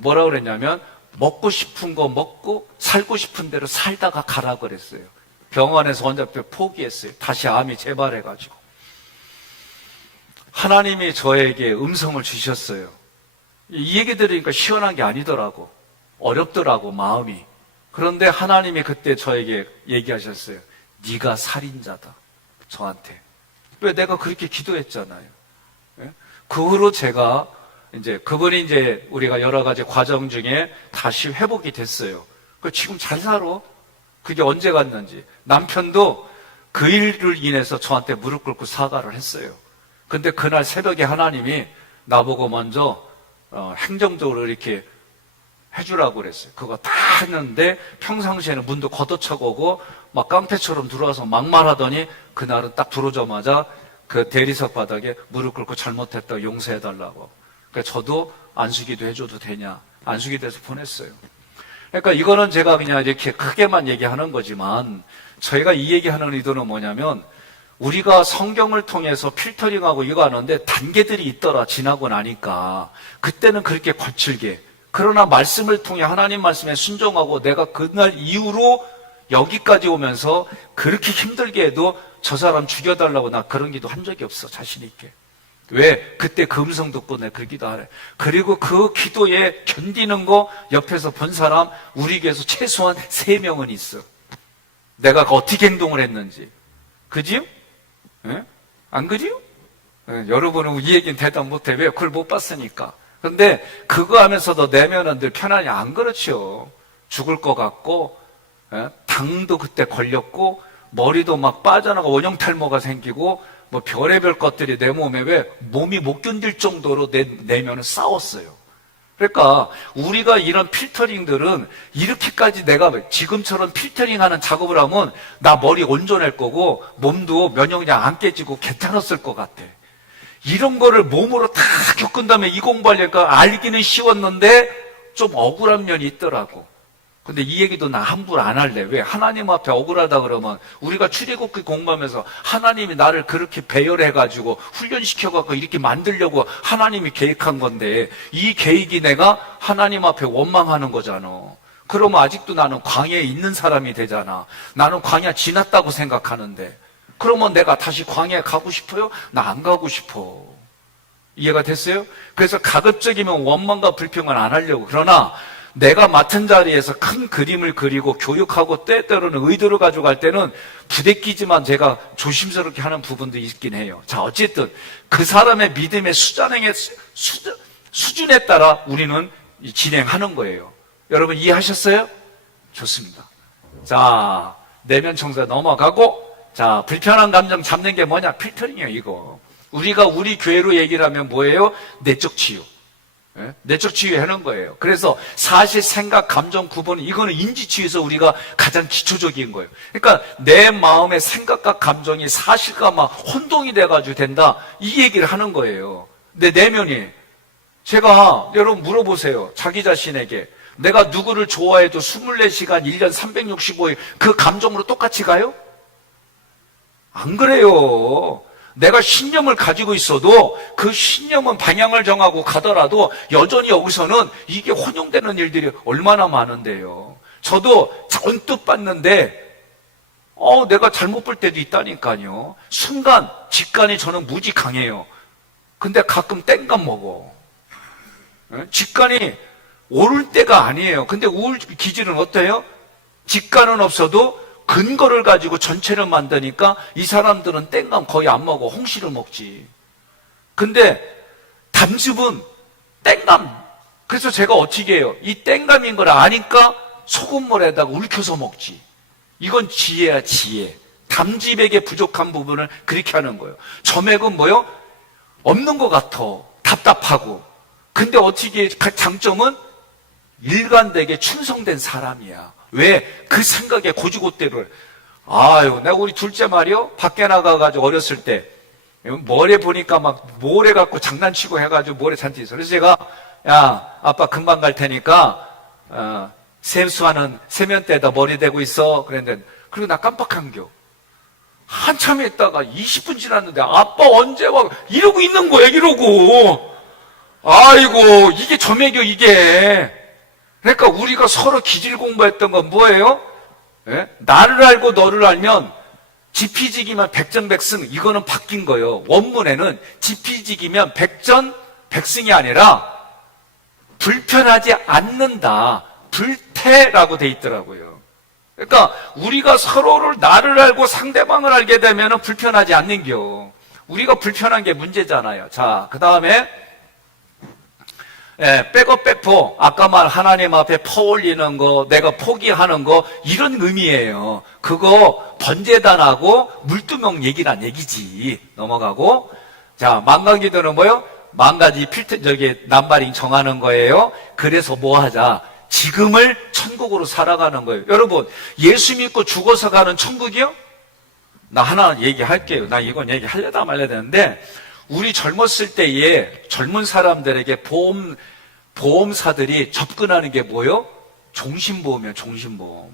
뭐라 그랬냐면 먹고 싶은 거 먹고 살고 싶은 대로 살다가 가라 그랬어요. 병원에서 원자력 포기했어요. 다시 암이 재발해가지고. 하나님이 저에게 음성을 주셨어요. 이 얘기 들으니까 시원한 게 아니더라고. 어렵더라고, 마음이. 그런데 하나님이 그때 저에게 얘기하셨어요. 네가 살인자다. 저한테. 왜? 내가 그렇게 기도했잖아요. 예? 그 후로 제가 그분이 우리가 여러 가지 과정 중에 다시 회복이 됐어요. 지금 잘 살아. 그게 언제 갔는지. 남편도 그 일을 인해서 저한테 무릎 꿇고 사과를 했어요. 근데 그날 새벽에 하나님이 나보고 먼저 행정적으로 이렇게 해주라고 그랬어요. 그거 다 했는데 평상시에는 문도 걷어차고 막 깡패처럼 들어와서 막말하더니 그날은 딱 들어오자마자 그 대리석 바닥에 무릎 꿇고 잘못했다고 용서해달라고. 그러니까 저도 안수기도 해줘도 되냐. 안수기도 해서 보냈어요. 그러니까 이거는 제가 그냥 이렇게 크게만 얘기하는 거지만 저희가 이 얘기하는 의도는 뭐냐면 우리가 성경을 통해서 필터링하고 이거 하는데 단계들이 있더라. 지나고 나니까. 그때는 그렇게 거칠게. 그러나 말씀을 통해 하나님 말씀에 순종하고 내가 그날 이후로 여기까지 오면서 그렇게 힘들게 해도 저 사람 죽여달라고 나 그런 기도 한 적이 없어. 자신 있게. 왜? 그때 그 음성 듣고 내가 그 기도하래. 그리고 그 기도에 견디는 거 옆에서 본 사람 우리 교회에서 최소한 3명은 있어. 내가 어떻게 행동을 했는지. 그지요? 예? 안 그지요? 예, 여러분은 이 얘기는 대답 못해. 왜? 그걸 못 봤으니까. 근데 그거 하면서도 내면은 늘 편안히 안 그렇죠. 죽을 것 같고, 예? 당도 그때 걸렸고, 머리도 막 빠져나가 원형탈모가 생기고, 뭐 별의별 것들이 내 몸에 왜 몸이 못 견딜 정도로 내 내면은 싸웠어요. 그러니까 우리가 이런 필터링들은 이렇게까지 내가 지금처럼 필터링하는 작업을 하면 나 머리 온전할 거고 몸도 면역력이 안 깨지고 괜찮았을 것 같아. 이런 거를 몸으로 다 겪은 다음에 이 공부하려니까 알기는 쉬웠는데 좀 억울한 면이 있더라고. 근데 이 얘기도 나 함부로 안 할래. 왜? 하나님 앞에 억울하다 그러면 우리가 출애굽기 공부하면서 하나님이 나를 그렇게 배열해가지고 훈련시켜갖고 이렇게 만들려고 하나님이 계획한 건데 이 계획이 내가 하나님 앞에 원망하는 거잖아. 그러면 아직도 나는 광야에 있는 사람이 되잖아. 나는 광야 지났다고 생각하는데 그러면 내가 다시 광야에 가고 싶어요? 나 안 가고 싶어. 이해가 됐어요? 그래서 가급적이면 원망과 불평을 안 하려고. 그러나 내가 맡은 자리에서 큰 그림을 그리고 교육하고 때때로는 의도를 가져갈 때는 부대끼지만 제가 조심스럽게 하는 부분도 있긴 해요. 자, 어쨌든 그 사람의 믿음의 수준에 따라 우리는 진행하는 거예요. 여러분 이해하셨어요? 좋습니다. 자, 내면 청소에 넘어가고, 자, 불편한 감정 잡는 게 뭐냐? 필터링이에요, 이거. 우리가 우리 교회로 얘기를 하면 뭐예요? 내적 치유. 네? 내적 치유하는 거예요. 그래서 사실, 생각, 감정 구분, 이거는 인지치유에서 우리가 가장 기초적인 거예요. 그러니까 내 마음의 생각과 감정이 사실과 막 혼동이 돼가지고 된다. 이 얘기를 하는 거예요. 내 내면이. 제가 여러분 물어보세요. 자기 자신에게. 내가 누구를 좋아해도 24시간, 1년 365일 그 감정으로 똑같이 가요? 안 그래요. 내가 신념을 가지고 있어도 그 신념은 방향을 정하고 가더라도 여전히 여기서는 이게 혼용되는 일들이 얼마나 많은데요. 저도 언뜻 봤는데 내가 잘못 볼 때도 있다니까요. 순간 직관이 저는 무지 강해요. 근데 가끔 땡감 먹어. 직관이 오를 때가 아니에요. 근데 우울 기질은 어때요? 직관은 없어도 근거를 가지고 전체를 만드니까 이 사람들은 땡감 거의 안 먹어. 홍시를 먹지. 근데 담즙은 땡감. 그래서 제가 어떻게 해요? 이 땡감인 걸 아니까 소금물에다가 울켜서 먹지. 이건 지혜야, 지혜. 담즙에게 부족한 부분을 그렇게 하는 거예요. 점액은 뭐요? 없는 것 같아. 답답하고. 근데 어떻게 장점은 일관되게 충성된 사람이야. 왜? 그 생각에 고지고대로를. 아유, 내가 우리 둘째 말이요. 밖에 나가가지고 어렸을 때 모래 보니까 막 모래 갖고 장난치고 해가지고 모래 잔뜩 있어. 그래서 제가 야, 아빠 금방 갈 테니까 세수하는 세면대에다 머리 대고 있어. 그랬는데 그리고 나 깜빡한겨. 한참 있다가 20분 지났는데 아빠 언제 와? 이러고 있는 거야. 이러고. 아이고, 이게 점액이요, 이게. 그러니까 우리가 서로 기질 공부했던 건 뭐예요? 예? 나를 알고 너를 알면 지피지기면 백전백승, 이거는 바뀐 거예요. 원문에는 지피지기면 백전백승이 아니라 불편하지 않는다, 불태라고 돼 있더라고요. 그러니까 우리가 서로를 나를 알고 상대방을 알게 되면 불편하지 않는겨. 우리가 불편한 게 문제잖아요. 자, 그 다음에 백업 백포, 아까 말 하나님 앞에 퍼올리는 거, 내가 포기하는 거, 이런 의미예요. 그거 번제단하고 물두멍 얘기란 얘기지. 넘어가고. 자, 망가기도는 뭐요? 망가지 남바링 정하는 거예요. 그래서 뭐 하자? 지금을 천국으로 살아가는 거예요. 여러분, 예수 믿고 죽어서 가는 천국이요? 나 하나 얘기할게요. 나 이건 얘기하려다 말려야 되는데, 우리 젊었을 때에 젊은 사람들에게 보험사들이 접근하는 게 뭐요? 종신보험이에요, 종신보험.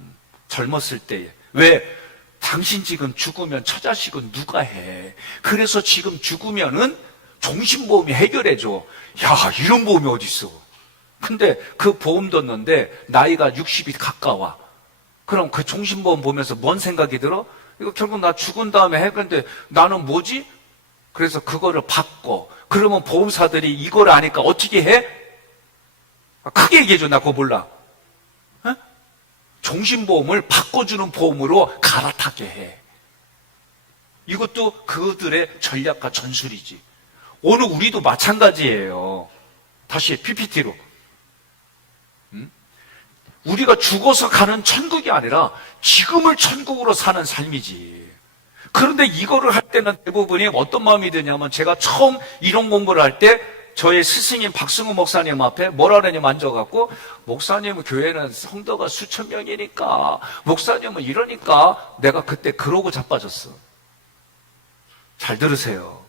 젊었을 때에. 왜? 당신 지금 죽으면 처자식은 누가 해? 그래서 지금 죽으면은 종신보험이 해결해줘. 야, 이런 보험이 어딨어? 근데 그 보험 뒀는데 나이가 60이 가까워. 그럼 그 종신보험 보면서 뭔 생각이 들어? 이거 결국 나 죽은 다음에 해. 그런데 나는 뭐지? 그래서 그거를 받고, 그러면 보험사들이 이걸 아니까 어떻게 해? 크게 얘기해줘. 나 그거 몰라. 어? 종신보험을 바꿔주는 보험으로 갈아타게 해. 이것도 그들의 전략과 전술이지. 오늘 우리도 마찬가지예요. 다시 PPT로. 우리가 죽어서 가는 천국이 아니라 지금을 천국으로 사는 삶이지. 그런데 이거를 할 때는 대부분이 어떤 마음이 드냐면, 제가 처음 이론 공부를 할 때 저의 스승인 박승우 목사님 앞에 뭐라 그러냐면 앉아갖고, 목사님 교회는 성도가 수천 명이니까, 목사님은 이러니까, 내가 그때 그러고 자빠졌어. 잘 들으세요.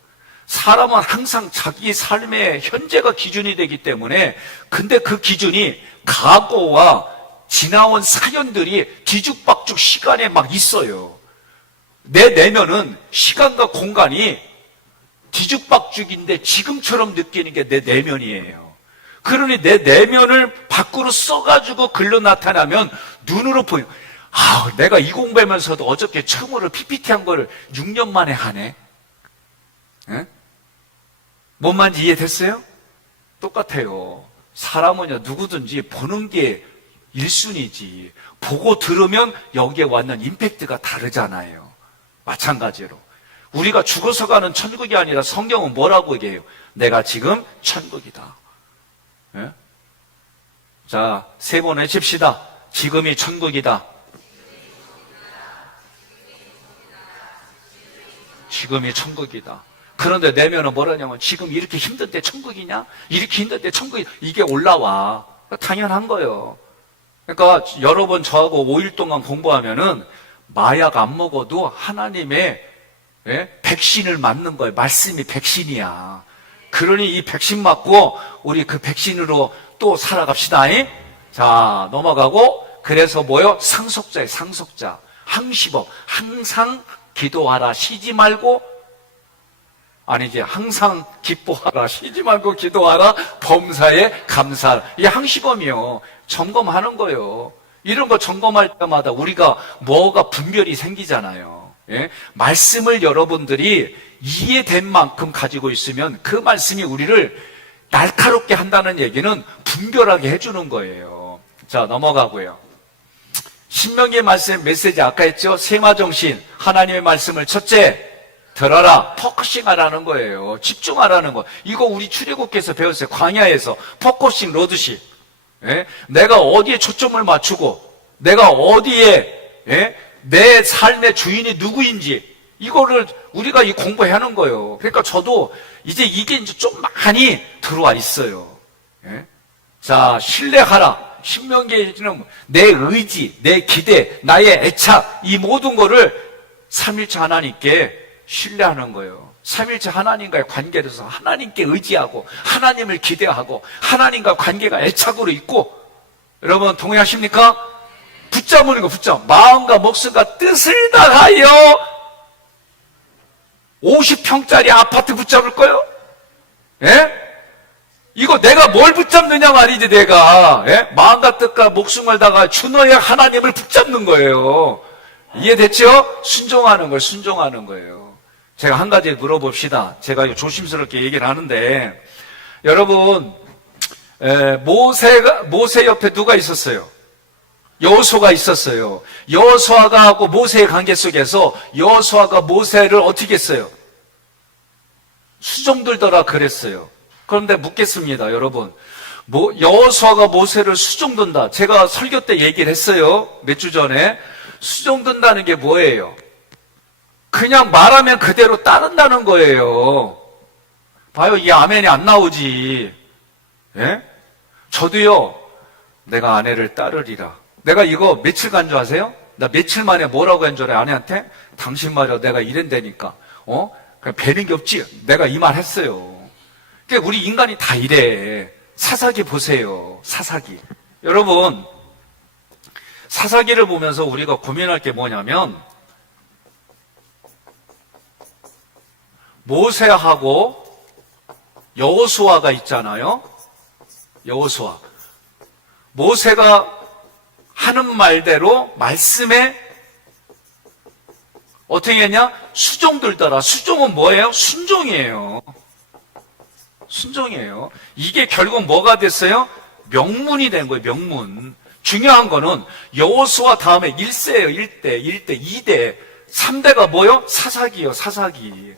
사람은 항상 자기 삶의 현재가 기준이 되기 때문에, 근데 그 기준이 과거와 지나온 사연들이 뒤죽박죽 시간에 막 있어요. 내 내면은 시간과 공간이 뒤죽박죽인데 지금처럼 느끼는 게 내 내면이에요. 그러니 내 내면을 밖으로 써가지고 글로 나타나면 눈으로 보여. 아, 내가 이 공부하면서도 어저께 처음으로 PPT 한 거를 6년 만에 하네. 에? 뭔 말인지 이해됐어요? 똑같아요. 사람은요, 누구든지 보는 게 1순위지. 보고 들으면 여기에 왔는 임팩트가 다르잖아요. 마찬가지로. 우리가 죽어서 가는 천국이 아니라 성경은 뭐라고 얘기해요? 내가 지금 천국이다. 예? 자, 3번 외칩시다. 지금이 천국이다. 지금이 천국이다. 그런데 내면은 뭐라냐면, 지금 이렇게 힘들 때 천국이냐? 이렇게 힘들 때 천국이, 이게 올라와. 당연한 거예요. 그러니까 여러분 저하고 5일 동안 공부하면은 마약 안 먹어도 하나님의 백신을 맞는 거예요. 말씀이 백신이야. 그러니 이 백신 맞고 우리 그 백신으로 또 살아갑시다. 자, 넘어가고, 그래서 뭐요? 상속자예요, 상속자. 항시법. 항상 기도하라, 쉬지 말고, 아니지, 항상 기뻐하라, 쉬지 말고 기도하라, 범사에 감사하라. 이게 항시범이요. 점검하는 거예요. 이런 거 점검할 때마다 우리가 뭐가 분별이 생기잖아요. 예? 말씀을 여러분들이 이해된 만큼 가지고 있으면 그 말씀이 우리를 날카롭게 한다는 얘기는 분별하게 해주는 거예요. 자, 넘어가고요. 신명기의 말씀 메시지 아까 했죠? 세마정신, 하나님의 말씀을 첫째 들어라, 포커싱 하라는 거예요. 집중하라는 거. 이거 우리 출애굽께서 배웠어요. 광야에서 포커싱 로드십. 예? 내가 어디에 초점을 맞추고, 내가 어디에 내 삶의 주인이 누구인지, 이거를 우리가 이 공부해야 하는 거예요. 그러니까 저도 이제 이게 이제 좀 많이 들어와 있어요. 예? 자, 신뢰하라. 신명기에는 내 의지, 내 기대, 나의 애착, 이 모든 거를 삼일체 하나님께 신뢰하는 거예요. 삼일체 하나님과의 관계에서 하나님께 의지하고, 하나님을 기대하고, 하나님과 관계가 애착으로 있고, 여러분 동의하십니까? 붙잡는 거, 마음과 목숨과 뜻을 다하여 50평짜리 아파트 붙잡을 거요? 예? 이거 내가 뭘 붙잡느냐 말이지, 내가. 예? 마음과 뜻과 목숨을 다가 주 너의 하나님을 붙잡는 거예요. 이해됐죠? 순종하는 걸 순종하는 거예요. 제가 한 가지 물어봅시다. 제가 조심스럽게 얘기를 하는데, 여러분, 모세 옆에 누가 있었어요? 여호수아가 있었어요. 여호수아가 하고 모세의 관계 속에서 여호수아가 모세를 어떻게 했어요? 수종들더라 그랬어요. 그런데 묻겠습니다, 여러분. 여호수아가 모세를 수종든다. 제가 설교 때 얘기를 했어요. 몇 주 전에. 수종든다는 게 뭐예요? 그냥 말하면 그대로 따른다는 거예요. 봐요, 이게 아멘이 안 나오지. 예? 저도요, 내가 아내를 따르리라. 내가 이거 며칠 간 줄 아세요? 나 며칠 만에 뭐라고 한 줄 알아요, 아내한테? 당신 말이야, 내가 이랬다니까. 그냥 배는 게 없지. 내가 이 말 했어요. 그러니까 우리 인간이 다 이래. 사사기 보세요. 사사기. 여러분, 사사기를 보면서 우리가 고민할 게 뭐냐면, 모세하고 여호수아가 있잖아요. 여호수아. 모세가 하는 말대로 말씀에 어떻게 했냐? 수종들더라. 수종은 뭐예요? 순종이에요. 순종이에요. 이게 결국 뭐가 됐어요? 명문이 된 거예요. 명문. 중요한 거는 여호수아 다음에 1세예요. 1대, 2대, 3대가 뭐요? 사사기요. 사사기.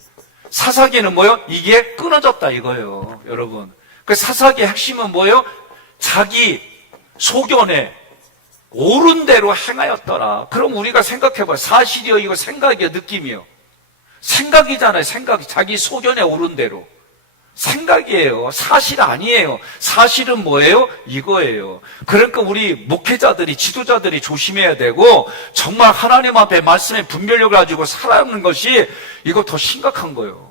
사사기는 뭐요? 이게 끊어졌다 이거예요. 여러분. 그 사사기의 핵심은 뭐예요? 자기 소견에 옳은 대로 행하였더라. 그럼 우리가 생각해봐요. 사실이요, 이거 생각이요, 느낌이요. 생각이잖아요, 생각이. 자기 소견에 옳은 대로. 생각이에요. 사실 아니에요. 사실은 뭐예요? 이거예요. 그러니까 우리 목회자들이, 지도자들이 조심해야 되고, 정말 하나님 앞에 말씀의 분별력을 가지고 살아가는 것이 이거 더 심각한 거예요.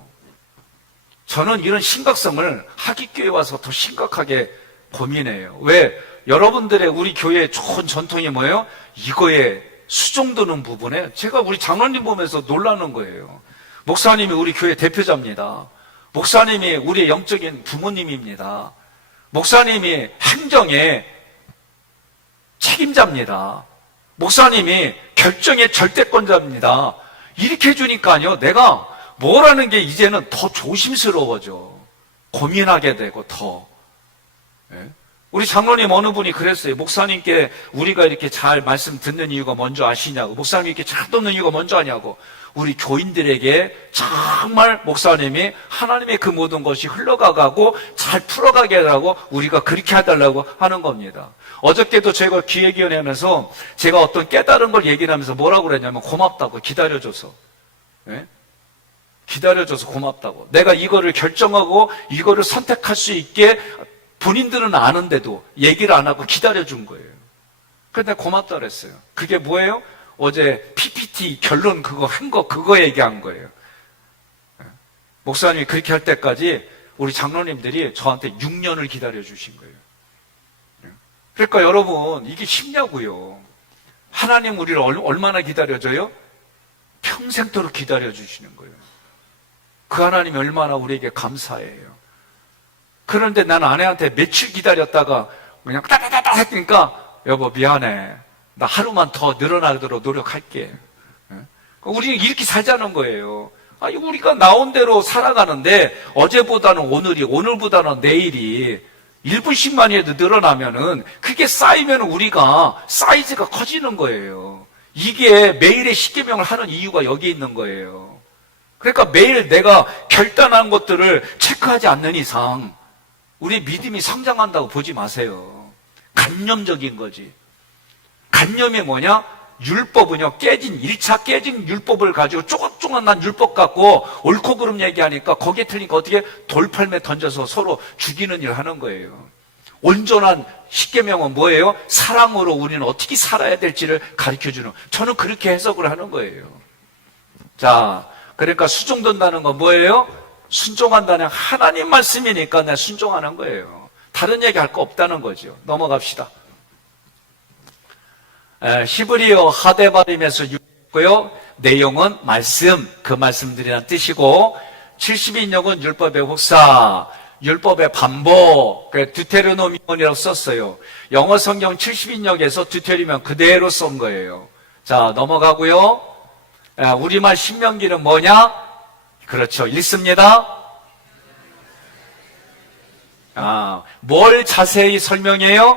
저는 이런 심각성을 하기교회 와서 더 심각하게 고민해요. 왜? 여러분들의 우리 교회의 좋은 전통이 뭐예요? 이거에 수종드는 부분에 제가 우리 장로님 보면서 놀라는 거예요. 목사님이 우리 교회 대표자입니다. 목사님이 우리의 영적인 부모님입니다. 목사님이 행정의 책임자입니다. 목사님이 결정의 절대권자입니다. 이렇게 해주니까요, 내가 뭐라는 게 이제는 더 조심스러워져. 고민하게 되고 더. 예? 우리 장로님 어느 분이 그랬어요. 목사님께 우리가 이렇게 잘 말씀 듣는 이유가 뭔지 아시냐고. 목사님이 이렇게 잘 듣는 이유가 뭔지 아냐고. 우리 교인들에게 정말 목사님이 하나님의 그 모든 것이 흘러가고 잘 풀어가게 하라고 우리가 그렇게 해달라고 하는 겁니다. 어저께도 제가 기획위원회 하면서 제가 어떤 깨달은 걸 얘기를 하면서 뭐라고 그랬냐면 고맙다고. 기다려줘서. 예? 기다려줘서 고맙다고. 내가 이거를 결정하고 이거를 선택할 수 있게 본인들은 아는데도 얘기를 안 하고 기다려준 거예요. 그런데 고맙다 그랬어요. 그게 뭐예요? 어제 PPT 결론 그거 한 거, 그거 얘기한 거예요. 목사님이 그렇게 할 때까지 우리 장로님들이 저한테 6년을 기다려주신 거예요. 그러니까 여러분, 이게 쉽냐고요. 하나님 우리를 얼마나 기다려줘요? 평생도록 기다려주시는 거예요. 그 하나님이 얼마나 우리에게 감사해요. 그런데 난 아내한테 며칠 기다렸다가 그냥 따다다다 했으니까 여보 미안해. 나 하루만 더 늘어나도록 노력할게. 우리는 이렇게 살자는 거예요. 아니, 우리가 나온 대로 살아가는데 어제보다는 오늘이, 오늘보다는 내일이 1분씩만이라도 늘어나면은 그게 쌓이면 우리가 사이즈가 커지는 거예요. 이게 매일의 십계명을 하는 이유가 여기 있는 거예요. 그러니까 매일 내가 결단한 것들을 체크하지 않는 이상 우리 믿음이 성장한다고 보지 마세요. 간념적인 거지. 간념이 뭐냐? 율법은요, 1차 깨진 율법을 가지고 쪼각쪼각난 율법 갖고 옳고 그름 얘기하니까 거기에 틀리니까 어떻게 돌팔매 던져서 서로 죽이는 일을 하는 거예요. 온전한 십계명은 뭐예요? 사랑으로 우리는 어떻게 살아야 될지를 가르쳐주는, 저는 그렇게 해석을 하는 거예요. 자, 그러니까 수종된다는 건 뭐예요? 순종한다는 하나님 말씀이니까 내가 순종하는 거예요. 다른 얘기 할 거 없다는 거죠. 넘어갑시다. 히브리어 하데바림에서 유고요. 내용은 말씀, 그 말씀들이란 뜻이고 72인역은 율법의 혹사, 율법의 반복, 듀테르노미온이라고 썼어요. 영어 성경 72인역에서 듀테르면 그대로 쓴 거예요. 자, 넘어가고요. 우리말 신명기는 뭐냐? 그렇죠. 읽습니다. 뭘 자세히 설명해요?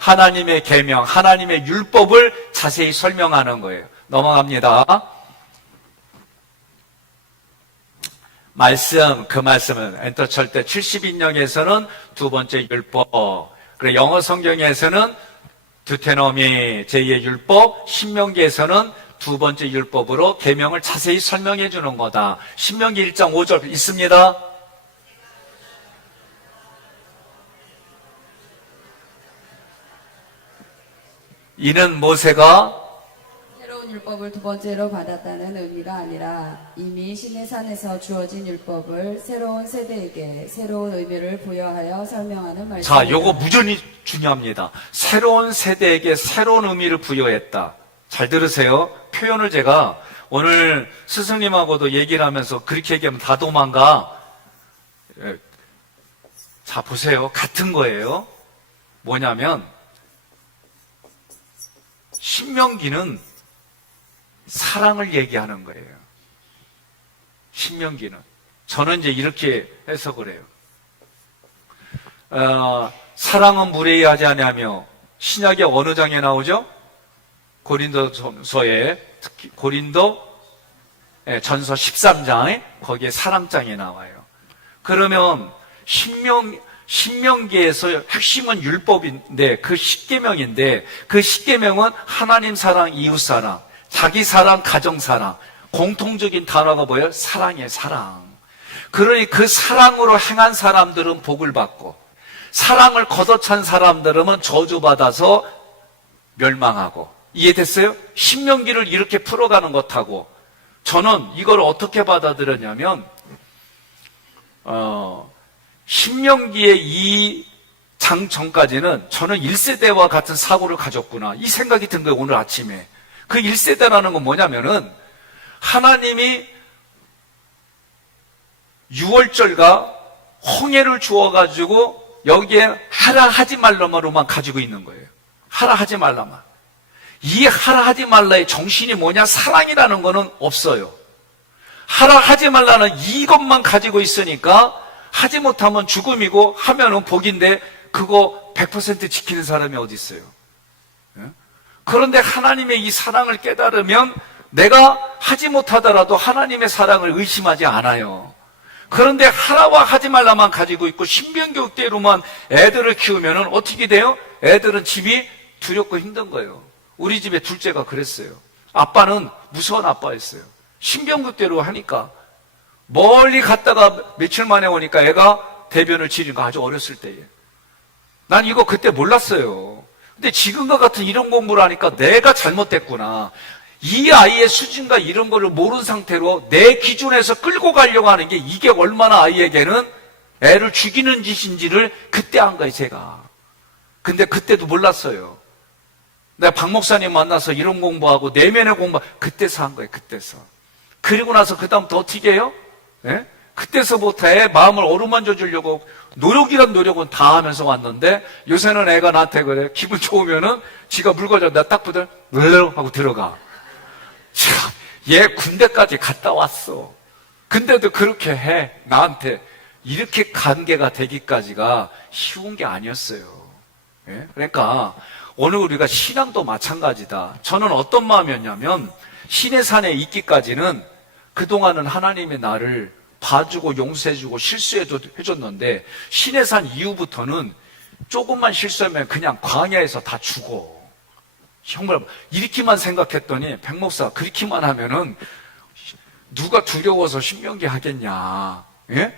하나님의 계명, 하나님의 율법을 자세히 설명하는 거예요. 넘어갑니다. 그 말씀은 엔터철대 70인역에서는 두 번째 율법, 그리고 영어 성경에서는 드테노미 제2의 율법, 신명기에서는 두 번째 율법으로 계명을 자세히 설명해 주는 거다. 신명기 1장 5절 있습니다. 이는 모세가 새로운 율법을 두 번째로 받았다는 의미가 아니라 이미 시내산에서 주어진 율법을 새로운 세대에게 새로운 의미를 부여하여 설명하는 말씀입니다. 자, 요거 무전히 중요합니다. 새로운 세대에게 새로운 의미를 부여했다. 잘 들으세요. 표현을 제가 오늘 스승님하고도 얘기를 하면서 그렇게 얘기하면 다 도망가. 자, 보세요. 같은 거예요. 뭐냐면 신명기는 사랑을 얘기하는 거예요. 신명기는. 저는 이제 이렇게 해석을 해요. 사랑은 무례하지 아니하며 신약의 어느 장에 나오죠? 고린도서에 특히 고린도 전서 13장에 거기에 사랑장에 나와요. 그러면 신명기에서 핵심은 율법인데 그 십계명인데 그 십계명은 하나님 사랑, 이웃 사랑, 자기 사랑, 가정 사랑, 공통적인 단어가 뭐예요? 사랑이에요. 사랑. 그러니 그 사랑으로 행한 사람들은 복을 받고 사랑을 걷어찬 사람들은 저주받아서 멸망하고. 이해됐어요? 신명기를 이렇게 풀어가는 것하고 저는 이걸 어떻게 받아들였냐면 신명기의 이 장 전까지는 저는 1세대와 같은 사고를 가졌구나 이 생각이 든 거예요. 오늘 아침에. 그 1세대라는 건 뭐냐면은 하나님이 6월절과 홍해를 주어가지고 여기에 하라 하지 말라만로만 가지고 있는 거예요. 하라 하지 말라만. 이 하라 하지 말라의 정신이 뭐냐? 사랑이라는 거는 없어요. 하라 하지 말라는 이것만 가지고 있으니까 하지 못하면 죽음이고 하면은 복인데 그거 100% 지키는 사람이 어디 있어요? 그런데 하나님의 이 사랑을 깨달으면 내가 하지 못하더라도 하나님의 사랑을 의심하지 않아요. 그런데 하라와 하지 말라만 가지고 있고 신명교육대로만 애들을 키우면은 어떻게 돼요? 애들은 집이 두렵고 힘든 거예요. 우리 집에 둘째가 그랬어요. 아빠는 무서운 아빠였어요. 신명교육대로 하니까 멀리 갔다가 며칠 만에 오니까 애가 대변을 지린 거 아주 어렸을 때에. 난 이거 그때 몰랐어요. 근데 지금과 같은 이런 공부를 하니까 내가 잘못됐구나. 이 아이의 수준과 이런 거를 모르는 상태로 내 기준에서 끌고 가려고 하는 게 이게 얼마나 아이에게는 애를 죽이는 짓인지를 그때 한 거예요, 제가. 근데 그때도 몰랐어요. 내가 박 목사님 만나서 이런 공부하고 내면의 공부, 그때서 한 거예요, 그때서. 그리고 나서 그다음부터 어떻게 해요? 예? 그때서부터 애 마음을 어루만져 주려고 노력이란 노력은 다 하면서 왔는데 요새는 애가 나한테 그래. 기분 좋으면은 지가 물 가져 내가 딱 보더니 으르르 하고 들어가. 참, 얘 군대까지 갔다 왔어. 근데도 그렇게 해. 나한테 이렇게 관계가 되기까지가 쉬운 게 아니었어요. 예? 그러니까 오늘 우리가 신앙도 마찬가지다. 저는 어떤 마음이었냐면 신의 산에 있기까지는 그동안은 하나님이 나를 봐주고 용서해주고 실수해도 해줬는데 신의 산 이후부터는 조금만 실수하면 그냥 광야에서 다 죽어. 정말 이렇게만 생각했더니 백목사 그렇게만 하면은 누가 두려워서 신명기 하겠냐. 예?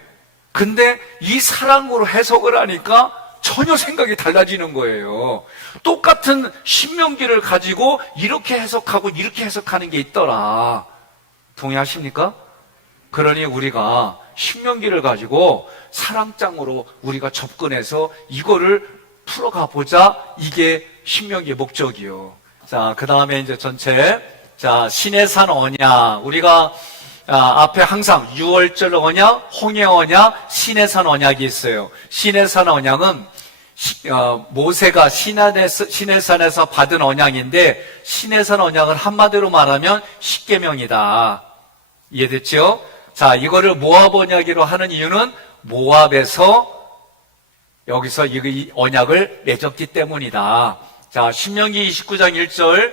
근데 이 사랑으로 해석을 하니까 전혀 생각이 달라지는 거예요. 똑같은 신명기를 가지고 이렇게 해석하고 이렇게 해석하는 게 있더라. 동의하십니까? 그러니 우리가 신명기를 가지고 사랑장으로 우리가 접근해서 이거를 풀어가 보자. 이게 신명기의 목적이요. 자, 그 다음에 이제 전체. 자, 신의 산 언약. 우리가 앞에 항상 6월절 언약, 홍해 언약, 신의 산 언약이 있어요. 신의 산 언약은 모세가 시내산에서 받은 언약인데, 시내산 언약은 한마디로 말하면 십계명이다. 이해됐죠? 자, 이거를 모압 언약으로 하는 이유는 모압에서 여기서 이 언약을 맺었기 때문이다. 자, 신명기 29장 1절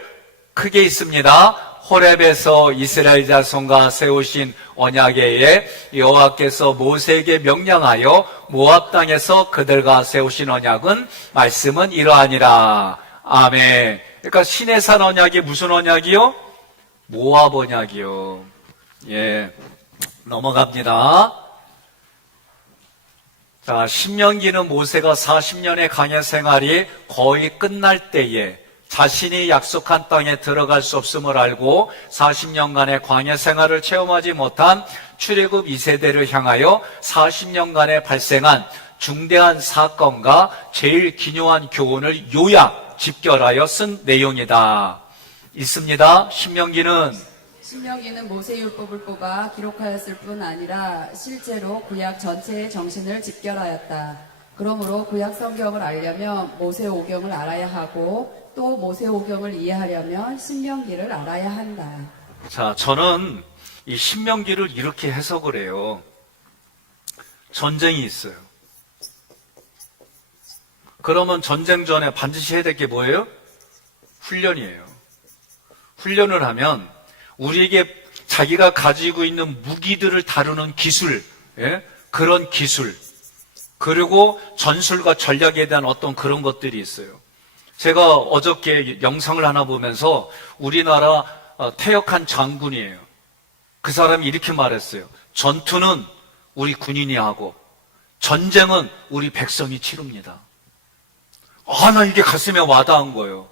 크게 있습니다. 호렙에서 이스라엘 자손과 세우신 언약에 의해 여호와께서 모세에게 명령하여 모압 땅에서 그들과 세우신 언약은 말씀은 이러하니라. 아멘. 그러니까 시내산 언약이 무슨 언약이요? 모압 언약이요. 예, 넘어갑니다. 자, 신명기는 모세가 40년의 광야 생활이 거의 끝날 때에 자신이 약속한 땅에 들어갈 수 없음을 알고 40년간의 광야 생활을 체험하지 못한 출애굽 2세대를 향하여 40년간에 발생한 중대한 사건과 제일 기묘한 교훈을 요약, 집결하여 쓴 내용이다. 있습니다. 신명기는 모세율법을 뽑아 기록하였을 뿐 아니라 실제로 구약 전체의 정신을 집결하였다. 그러므로 구약 성경을 알려면 모세오경을 알아야 하고 또 모세오경을 이해하려면 신명기를 알아야 한다. 자, 저는 이 신명기를 이렇게 해석을 해요. 전쟁이 있어요. 그러면 전쟁 전에 반드시 해야 될 게 뭐예요? 훈련이에요. 훈련을 하면 우리에게 자기가 가지고 있는 무기들을 다루는 기술, 예? 그런 기술, 그리고 전술과 전략에 대한 어떤 그런 것들이 있어요. 제가 어저께 영상을 하나 보면서 우리나라 퇴역한 장군이에요. 그 사람이 이렇게 말했어요. 전투는 우리 군인이 하고 전쟁은 우리 백성이 치릅니다. 나 이게 가슴에 와닿은 거예요.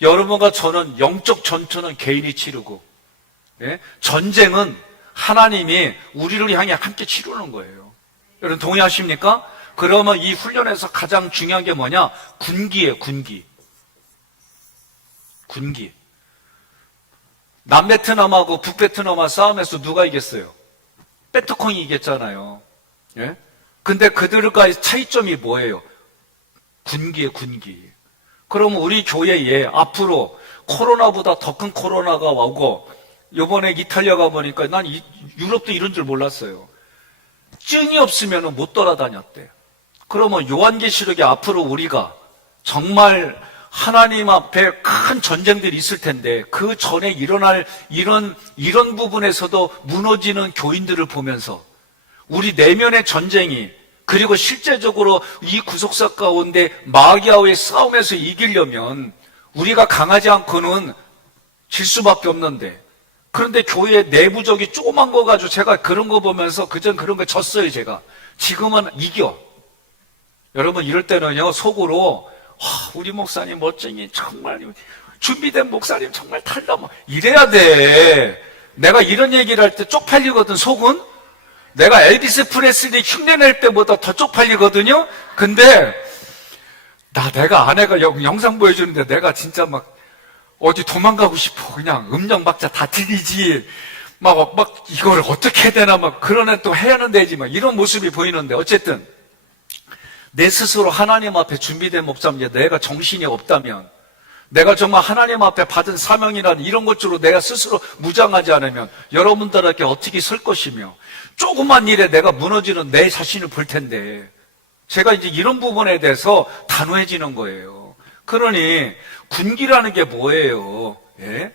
여러분과 저는 영적 전투는 개인이 치르고, 예? 전쟁은 하나님이 우리를 향해 함께 치르는 거예요. 여러분 동의하십니까? 그러면 이 훈련에서 가장 중요한 게 뭐냐? 군기예요, 군기. 남베트남하고 북베트남과 싸움에서 누가 이겼어요? 베트콩이 이겼잖아요. 예? 근데 그들과의 차이점이 뭐예요? 군기예요, 군기. 그러면 우리 교회에 앞으로 코로나보다 더 큰 코로나가 오고, 요번에 이탈리아 가보니까 난 유럽도 이런 줄 몰랐어요. 증이 없으면 못 돌아다녔대. 그러면 요한계시록에 앞으로 우리가 정말 하나님 앞에 큰 전쟁들이 있을 텐데 그 전에 일어날 이런 부분에서도 무너지는 교인들을 보면서 우리 내면의 전쟁이, 그리고 실제적으로 이 구속사 가운데 마귀와의 싸움에서 이기려면 우리가 강하지 않고는 질 수밖에 없는데, 그런데 교회 내부적이 조그만 거 가지고 제가 그런 거 보면서 그전 그런 거 졌어요. 제가 지금은 이겨. 여러분 이럴 때는요 속으로 우리 목사님 멋쟁이, 정말 준비된 목사님 정말 탈라, 이래야 돼. 내가 이런 얘기를 할 때 쪽팔리거든. 속은 내가 엘비스 프레슬리 흉내낼 때보다 더 쪽팔리거든요. 근데 내가 아내가 영상 보여주는데 내가 진짜 막 어디 도망가고 싶어. 그냥 음정 박자 다 틀리지. 막 이걸 어떻게 해야 되나, 그러네 또 해야 하는 데지, 이런 모습이 보이는데, 어쨌든, 내 스스로 하나님 앞에 준비된 목사님, 내가 정신이 없다면, 내가 정말 하나님 앞에 받은 사명이라는 이런 것으로 내가 스스로 무장하지 않으면, 여러분들에게 어떻게 설 것이며, 조그만 일에 내가 무너지는 내 자신을 볼 텐데, 제가 이제 이런 부분에 대해서 단호해지는 거예요. 그러니, 군기라는 게 뭐예요? 예?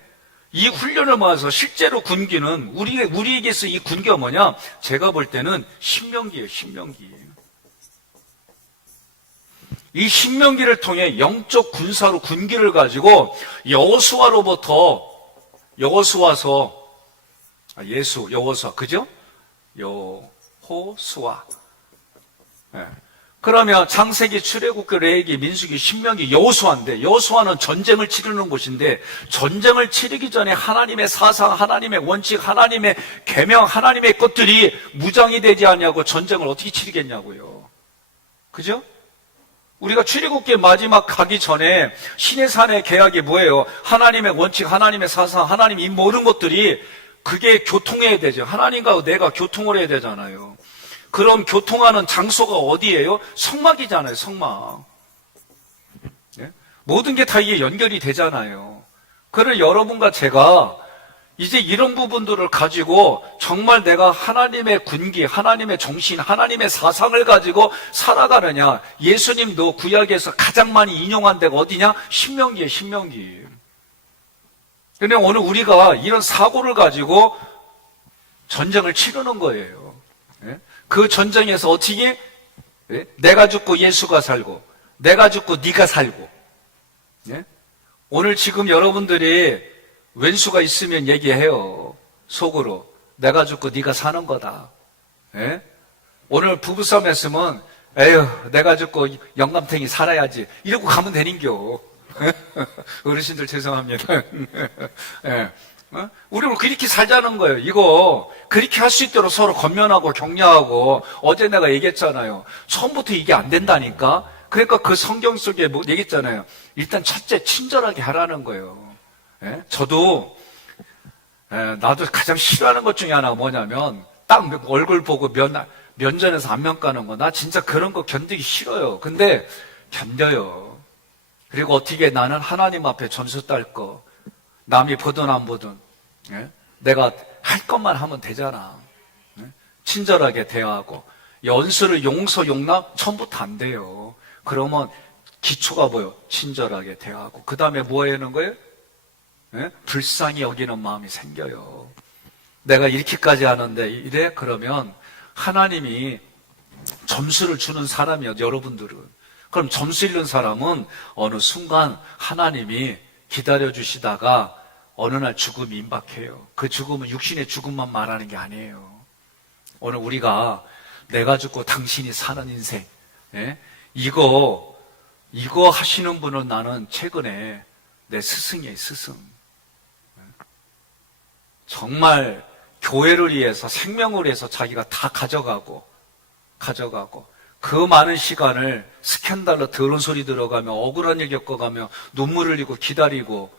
이 훈련을 모아서 실제로 군기는 우리에게서 이 군기가 뭐냐? 제가 볼 때는 신명기예요, 신명기. 이 신명기를 통해 영적 군사로 군기를 가지고 여호수아, 그죠? 여호수아. 예. 그러면 창세기, 출애굽기, 레위기, 민수기, 신명기, 여호수아인데, 여호수아는 전쟁을 치르는 곳인데, 전쟁을 치르기 전에 하나님의 사상, 하나님의 원칙, 하나님의 계명, 하나님의 것들이 무장이 되지 않냐고 전쟁을 어떻게 치르겠냐고요. 그죠? 우리가 출애굽기 마지막 가기 전에 시내산의 계약이 뭐예요? 하나님의 원칙, 하나님의 사상, 하나님 이 모든 것들이 그게 교통해야 되죠. 하나님과 내가 교통을 해야 되잖아요. 그럼 교통하는 장소가 어디예요? 성막이잖아요, 성막. 모든 게 다 이게 연결이 되잖아요. 그래 여러분과 제가 이제 이런 부분들을 가지고 정말 내가 하나님의 군기, 하나님의 정신, 하나님의 사상을 가지고 살아가느냐. 예수님도 구약에서 가장 많이 인용한 데가 어디냐? 신명기에 신명기. 근데 오늘 우리가 이런 사고를 가지고 전쟁을 치르는 거예요. 그 전쟁에서 어떻게? 내가 죽고 예수가 살고, 내가 죽고 네가 살고. 오늘 지금 여러분들이 왼수가 있으면 얘기해요. 속으로. 내가 죽고 네가 사는 거다. 오늘 부부싸움 했으면 에휴 내가 죽고 영감탱이 살아야지 이러고 가면 되는겨. 어르신들 죄송합니다. 우리는 그렇게 살자는 거예요. 이거 그렇게 할 수 있도록 서로 권면하고 격려하고. 어제 내가 얘기했잖아요. 처음부터 이게 안 된다니까. 그러니까 그 성경 속에 뭐 얘기했잖아요. 일단 첫째 친절하게 하라는 거예요. 저도 나도 가장 싫어하는 것 중에 하나가 뭐냐면 딱 얼굴 보고 면전에서 안면 까는 거. 나 진짜 그런 거 견디기 싫어요. 근데 견뎌요. 그리고 어떻게 나는 하나님 앞에 전수 딸 거. 남이 보든 안 보든 내가 할 것만 하면 되잖아. 친절하게 대하고. 연수를 용서 용납 처음부터 안 돼요. 그러면 기초가 뭐예요? 친절하게 대하고. 그 다음에 뭐 하는 거예요? 불쌍히 여기는 마음이 생겨요. 내가 이렇게까지 하는데 이래? 그러면 하나님이 점수를 주는 사람이요. 여러분들은. 그럼 점수 잃는 사람은 어느 순간 하나님이 기다려주시다가 어느 날 죽음이 임박해요. 그 죽음은 육신의 죽음만 말하는 게 아니에요. 오늘 우리가 내가 죽고 당신이 사는 인생, 이거 하시는 분은 나는 최근에 내 스승이에요, 스승. 정말 교회를 위해서, 생명을 위해서 자기가 다 가져가고, 그 많은 시간을 스캔들로 더러운 소리 들어가며, 억울한 일 겪어가며, 눈물 흘리고 기다리고,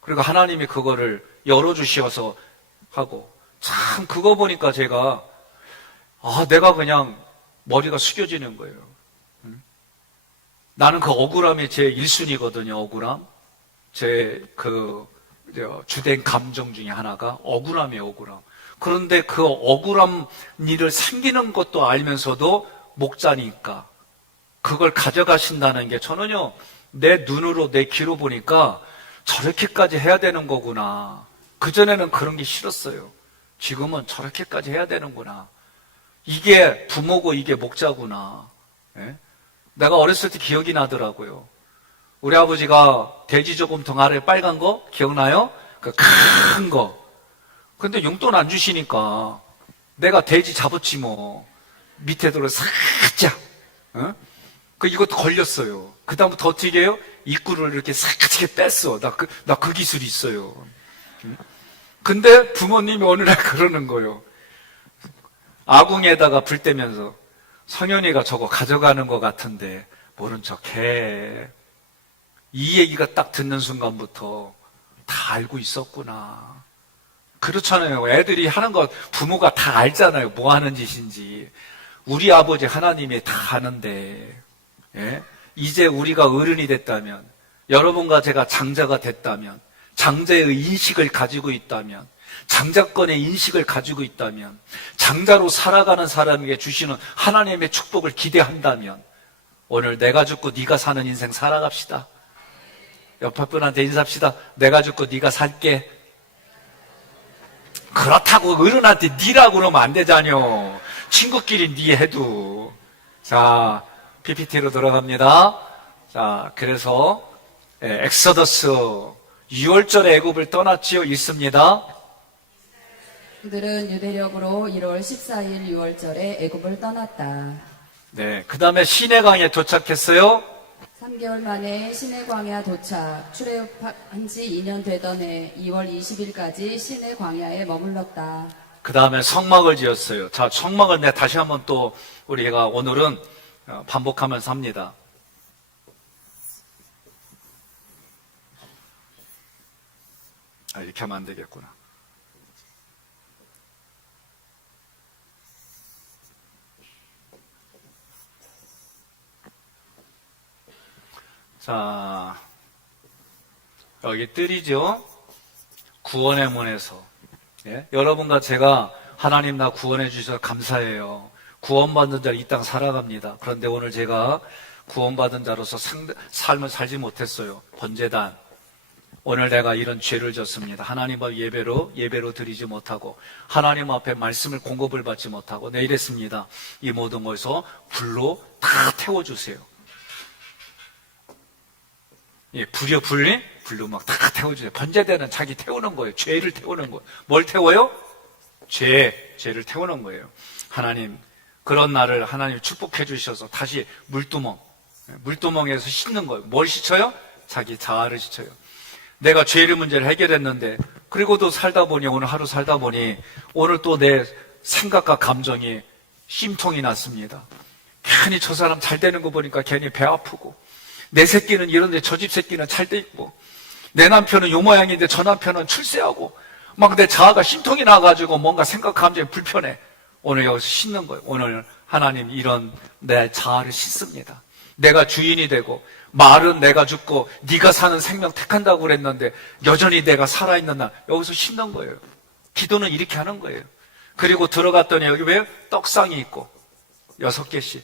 그리고 하나님이 그거를 열어주셔서 하고, 참, 그거 보니까 제가, 내가 그냥 머리가 숙여지는 거예요. 나는 그 억울함이 제 1순위거든요, 억울함. 제 주된 감정 중에 하나가 억울함이에요, 억울함. 그런데 그 억울함 일을 생기는 것도 알면서도 목자니까 그걸 가져가신다는 게 저는요, 내 눈으로 내 귀로 보니까 저렇게까지 해야 되는 거구나. 그전에는 그런 게 싫었어요. 지금은 저렇게까지 해야 되는구나. 이게 부모고 이게 목자구나. 내가 어렸을 때 기억이 나더라고요. 우리 아버지가 돼지 저금통 아래 빨간 거 기억나요? 그 큰 거. 근데 용돈 안 주시니까 내가 돼지 잡았지 뭐. 밑에 들어 살짝. 이것도 걸렸어요. 그 다음부터 어떻게 해요? 입구를 이렇게 살짝 뺐어. 나 그 기술이 있어요. 근데 부모님이 어느 날 그러는 거예요. 아궁에다가 불 떼면서 성현이가 저거 가져가는 것 같은데 모른 척해. 이 얘기가 딱 듣는 순간부터 다 알고 있었구나. 그렇잖아요. 애들이 하는 거 부모가 다 알잖아요. 뭐 하는 짓인지. 우리 아버지 하나님이 다 아는데, 이제 우리가 어른이 됐다면, 여러분과 제가 장자가 됐다면, 장자의 인식을 가지고 있다면, 장자권의 인식을 가지고 있다면, 장자로 살아가는 사람에게 주시는 하나님의 축복을 기대한다면, 오늘 내가 죽고 네가 사는 인생 살아갑시다. 옆에 분한테 인사합시다. 내가 죽고 네가 살게. 그렇다고 어른한테 니라고 그러면 안 되잖요. 친구끼리 니 해도. 자, PPT로 들어갑니다. 자, 그래서 엑소더스 6월절에 애굽을 떠났지요. 읽습니다. 그들은 유대력으로 1월 14일 6월절에 애굽을 떠났다. 네, 그 다음에 시내강에 도착했어요. 3개월 만에 시내 광야 도착. 출애굽한 지 2년 되던 해 2월 20일까지 시내 광야에 머물렀다. 그 다음에 성막을 지었어요. 자, 성막을 내가 다시 한번 또 우리가 오늘은 반복하면서 합니다. 이렇게 하면 안 되겠구나. 자, 여기 뜰이죠. 구원의 문에서. 예? 여러분과 제가 하나님 나 구원해 주셔서 감사해요. 구원받은 자로 이 땅 살아갑니다. 그런데 오늘 제가 구원받은 자로서 삶을 살지 못했어요. 번제단. 오늘 내가 이런 죄를 졌습니다. 하나님 앞 예배로 드리지 못하고 하나님 앞에 말씀을 공급을 받지 못하고 네 이랬습니다. 이 모든 것에서 불로 다 태워주세요. 예, 불로 막 다 태워주세요. 번제대는 자기 태우는 거예요. 죄를 태우는 거예요. 뭘 태워요? 죄를 태우는 거예요. 하나님, 그런 날을 하나님 축복해 주셔서 다시 물두멍에서 씻는 거예요. 뭘 씻어요? 자기 자아를 씻어요. 내가 죄의 문제를 해결했는데, 그리고도 살다 보니, 오늘 하루 살다 보니, 오늘 또 내 생각과 감정이 심통이 났습니다. 괜히 저 사람 잘 되는 거 보니까 괜히 배 아프고, 내 새끼는 이런데 저 집 새끼는 잘 돼 있고, 내 남편은 요 모양인데 저 남편은 출세하고, 막 내 자아가 심통이 나가지고 뭔가 생각, 감정이 불편해. 오늘 여기서 씻는 거예요. 오늘 하나님 이런 내 자아를 씻습니다. 내가 주인이 되고, 말은 내가 죽고 네가 사는 생명 택한다고 그랬는데 여전히 내가 살아있는 날 여기서 씻는 거예요. 기도는 이렇게 하는 거예요. 그리고 들어갔더니 여기 왜 떡상이 있고 6개씩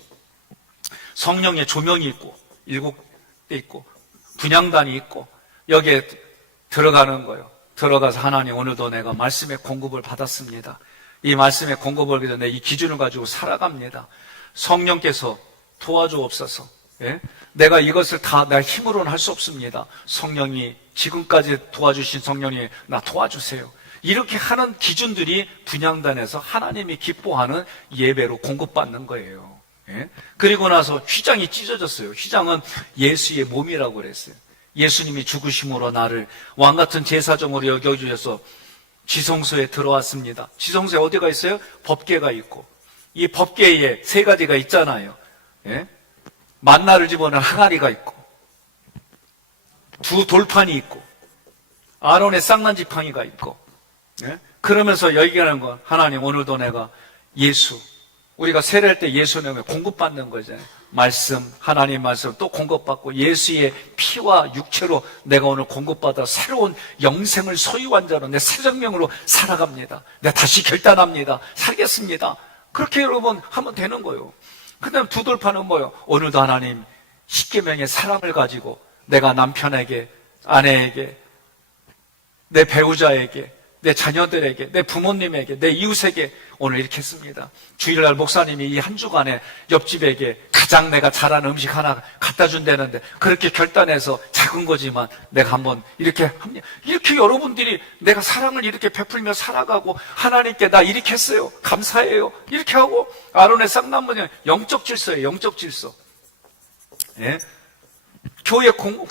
성령의 조명이 있고 7대 있고 분향단이 있고 여기에 들어가는 거예요. 들어가서 하나님 오늘도 내가 말씀의 공급을 받았습니다. 이 말씀의 공급을 받기 전에 이 기준을 가지고 살아갑니다. 성령께서 도와주옵소서. 예? 내가 이것을 다 내 힘으로는 할 수 없습니다. 성령이 지금까지 도와주신 성령이 나 도와주세요. 이렇게 하는 기준들이 분향단에서 하나님이 기뻐하는 예배로 공급받는 거예요. 예? 그리고 나서 휘장이 찢어졌어요. 휘장은 예수의 몸이라고 그랬어요. 예수님이 죽으심으로 나를 왕같은 제사장으로 여겨주셔서 지성소에 들어왔습니다. 지성소에 어디가 있어요? 법궤가 있고, 이 법궤에 3가지가 있잖아요. 예? 만나를 집어넣은 항아리가 있고 2 돌판이 있고 아론의 쌍난 지팡이가 있고, 예? 그러면서 얘기하는 건 하나님 오늘도 내가 예수, 우리가 세례할 때 예수는 공급받는 거잖아요. 말씀, 하나님 말씀 또 공급받고 예수의 피와 육체로 내가 오늘 공급받아 새로운 영생을 소유한 자로 내 새 생명으로 살아갑니다. 내가 다시 결단합니다. 살겠습니다. 그렇게 여러분 하면 되는 거예요. 그 다음 2 돌판은 뭐예요? 오늘도 하나님 10계명의 사랑을 가지고 내가 남편에게, 아내에게, 내 배우자에게, 내 자녀들에게, 내 부모님에게, 내 이웃에게 오늘 이렇게 했습니다. 주일날 목사님이 이 한 주간에 옆집에게 가장 내가 잘하는 음식 하나 갖다 준다는데 그렇게 결단해서 작은 거지만 내가 한번 이렇게 합니다. 이렇게 여러분들이 내가 사랑을 이렇게 베풀며 살아가고 하나님께 나 이렇게 했어요. 감사해요. 이렇게 하고 아론의 쌍난문이 영적 질서예요. 영적 질서. 예?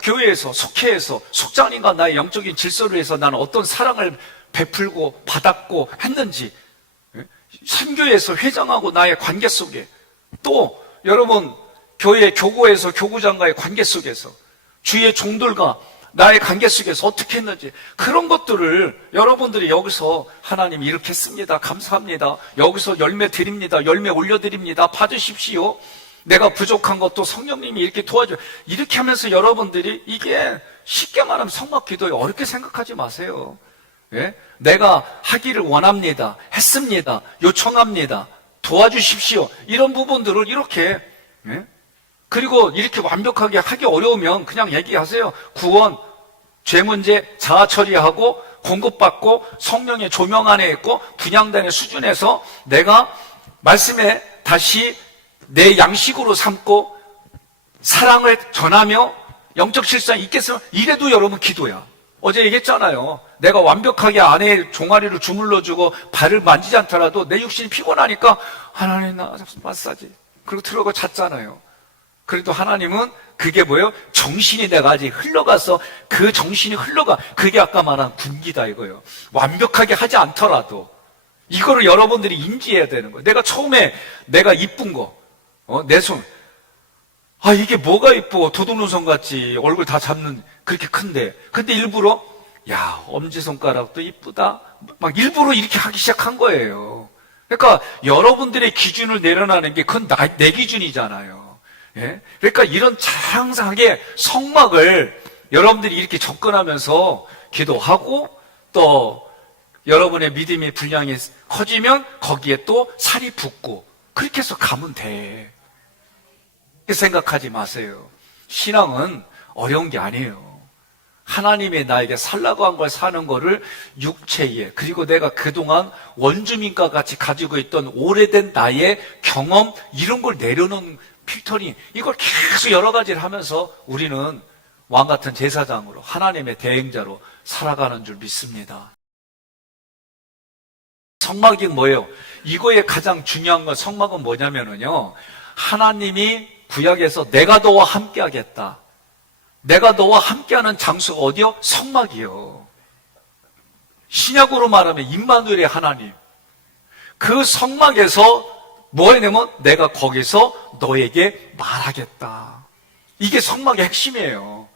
교회에서, 속회에서, 속장님과 나의 영적인 질서를 해서 나는 어떤 사랑을 베풀고 받았고 했는지, 선교에서 회장하고 나의 관계 속에, 또 여러분 교회 교구에서 교구장과의 관계 속에서, 주의 종들과 나의 관계 속에서 어떻게 했는지, 그런 것들을 여러분들이 여기서 하나님 이렇게 했습니다, 감사합니다, 여기서 열매 드립니다, 열매 올려드립니다, 받으십시오, 내가 부족한 것도 성령님이 이렇게 도와줘요. 이렇게 하면서 여러분들이, 이게 쉽게 말하면 성막 기도예요. 어렵게 생각하지 마세요. 예? 내가 하기를 원합니다, 했습니다, 요청합니다, 도와주십시오, 이런 부분들을 이렇게, 예? 그리고 이렇게 완벽하게 하기 어려우면 그냥 얘기하세요. 구원, 죄 문제 자아 처리하고 공급받고 성령의 조명 안에 있고 분향단의 수준에서 내가 말씀에 다시 내 양식으로 삼고 사랑을 전하며 영적 실상이 있겠으면, 이래도 여러분 기도야. 어제 얘기했잖아요. 내가 완벽하게 아내의 종아리를 주물러주고 발을 만지지 않더라도 내 육신이 피곤하니까 하나님 나 마사지, 그리고 들어가 잤잖아요. 그래도 하나님은 그게 뭐예요? 정신이 내가 아직 흘러가서 그 정신이 흘러가, 그게 아까 말한 군기다 이거예요. 완벽하게 하지 않더라도 이거를 여러분들이 인지해야 되는 거예요. 내가 처음에 내가 이쁜 거, 내 손, 이게 뭐가 이뻐, 도둑눈손 같지, 얼굴 다 잡는 그렇게 큰데, 근데 일부러 야 엄지손가락도 이쁘다 막 일부러 이렇게 하기 시작한 거예요. 그러니까 여러분들의 기준을 내려놔는 게 그건 내 기준이잖아요. 예? 그러니까 이런 장상하게 성막을 여러분들이 이렇게 접근하면서 기도하고 또 여러분의 믿음의 분량이 커지면 거기에 또 살이 붙고 그렇게 해서 가면 돼. 생각하지 마세요. 신앙은 어려운 게 아니에요. 하나님이 나에게 살라고 한 걸 사는 거를 육체에, 그리고 내가 그동안 원주민과 같이 가지고 있던 오래된 나의 경험, 이런 걸 내려놓은 필터링, 이걸 계속 여러 가지를 하면서 우리는 왕 같은 제사장으로 하나님의 대행자로 살아가는 줄 믿습니다. 성막이 뭐예요? 이거의 가장 중요한 건, 성막은 뭐냐면요, 하나님이 구약에서 내가 너와 함께 하겠다, 내가 너와 함께하는 장소가 어디요? 성막이요. 신약으로 말하면 임마누엘의 하나님. 그 성막에서 뭐 해내면 내가 거기서 너에게 말하겠다. 이게 성막의 핵심이에요.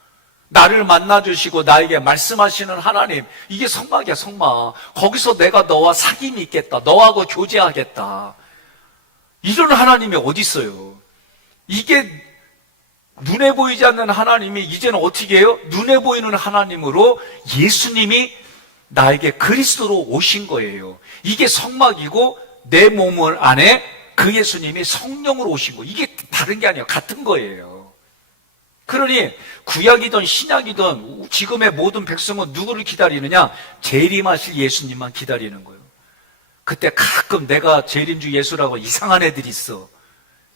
나를 만나주시고 나에게 말씀하시는 하나님, 이게 성막이야. 성막. 거기서 내가 너와 사귐이 있겠다, 너하고 교제하겠다. 이런 하나님이 어디 있어요? 이게 눈에 보이지 않는 하나님이 이제는 어떻게 해요? 눈에 보이는 하나님으로 예수님이 나에게 그리스도로 오신 거예요. 이게 성막이고, 내 몸을 안에 그 예수님이 성령으로 오신 거예요. 이게 다른 게 아니에요. 같은 거예요. 그러니 구약이든 신약이든 지금의 모든 백성은 누구를 기다리느냐? 재림하실 예수님만 기다리는 거예요. 그때 가끔 내가 재림주 예수라고 이상한 애들이 있어.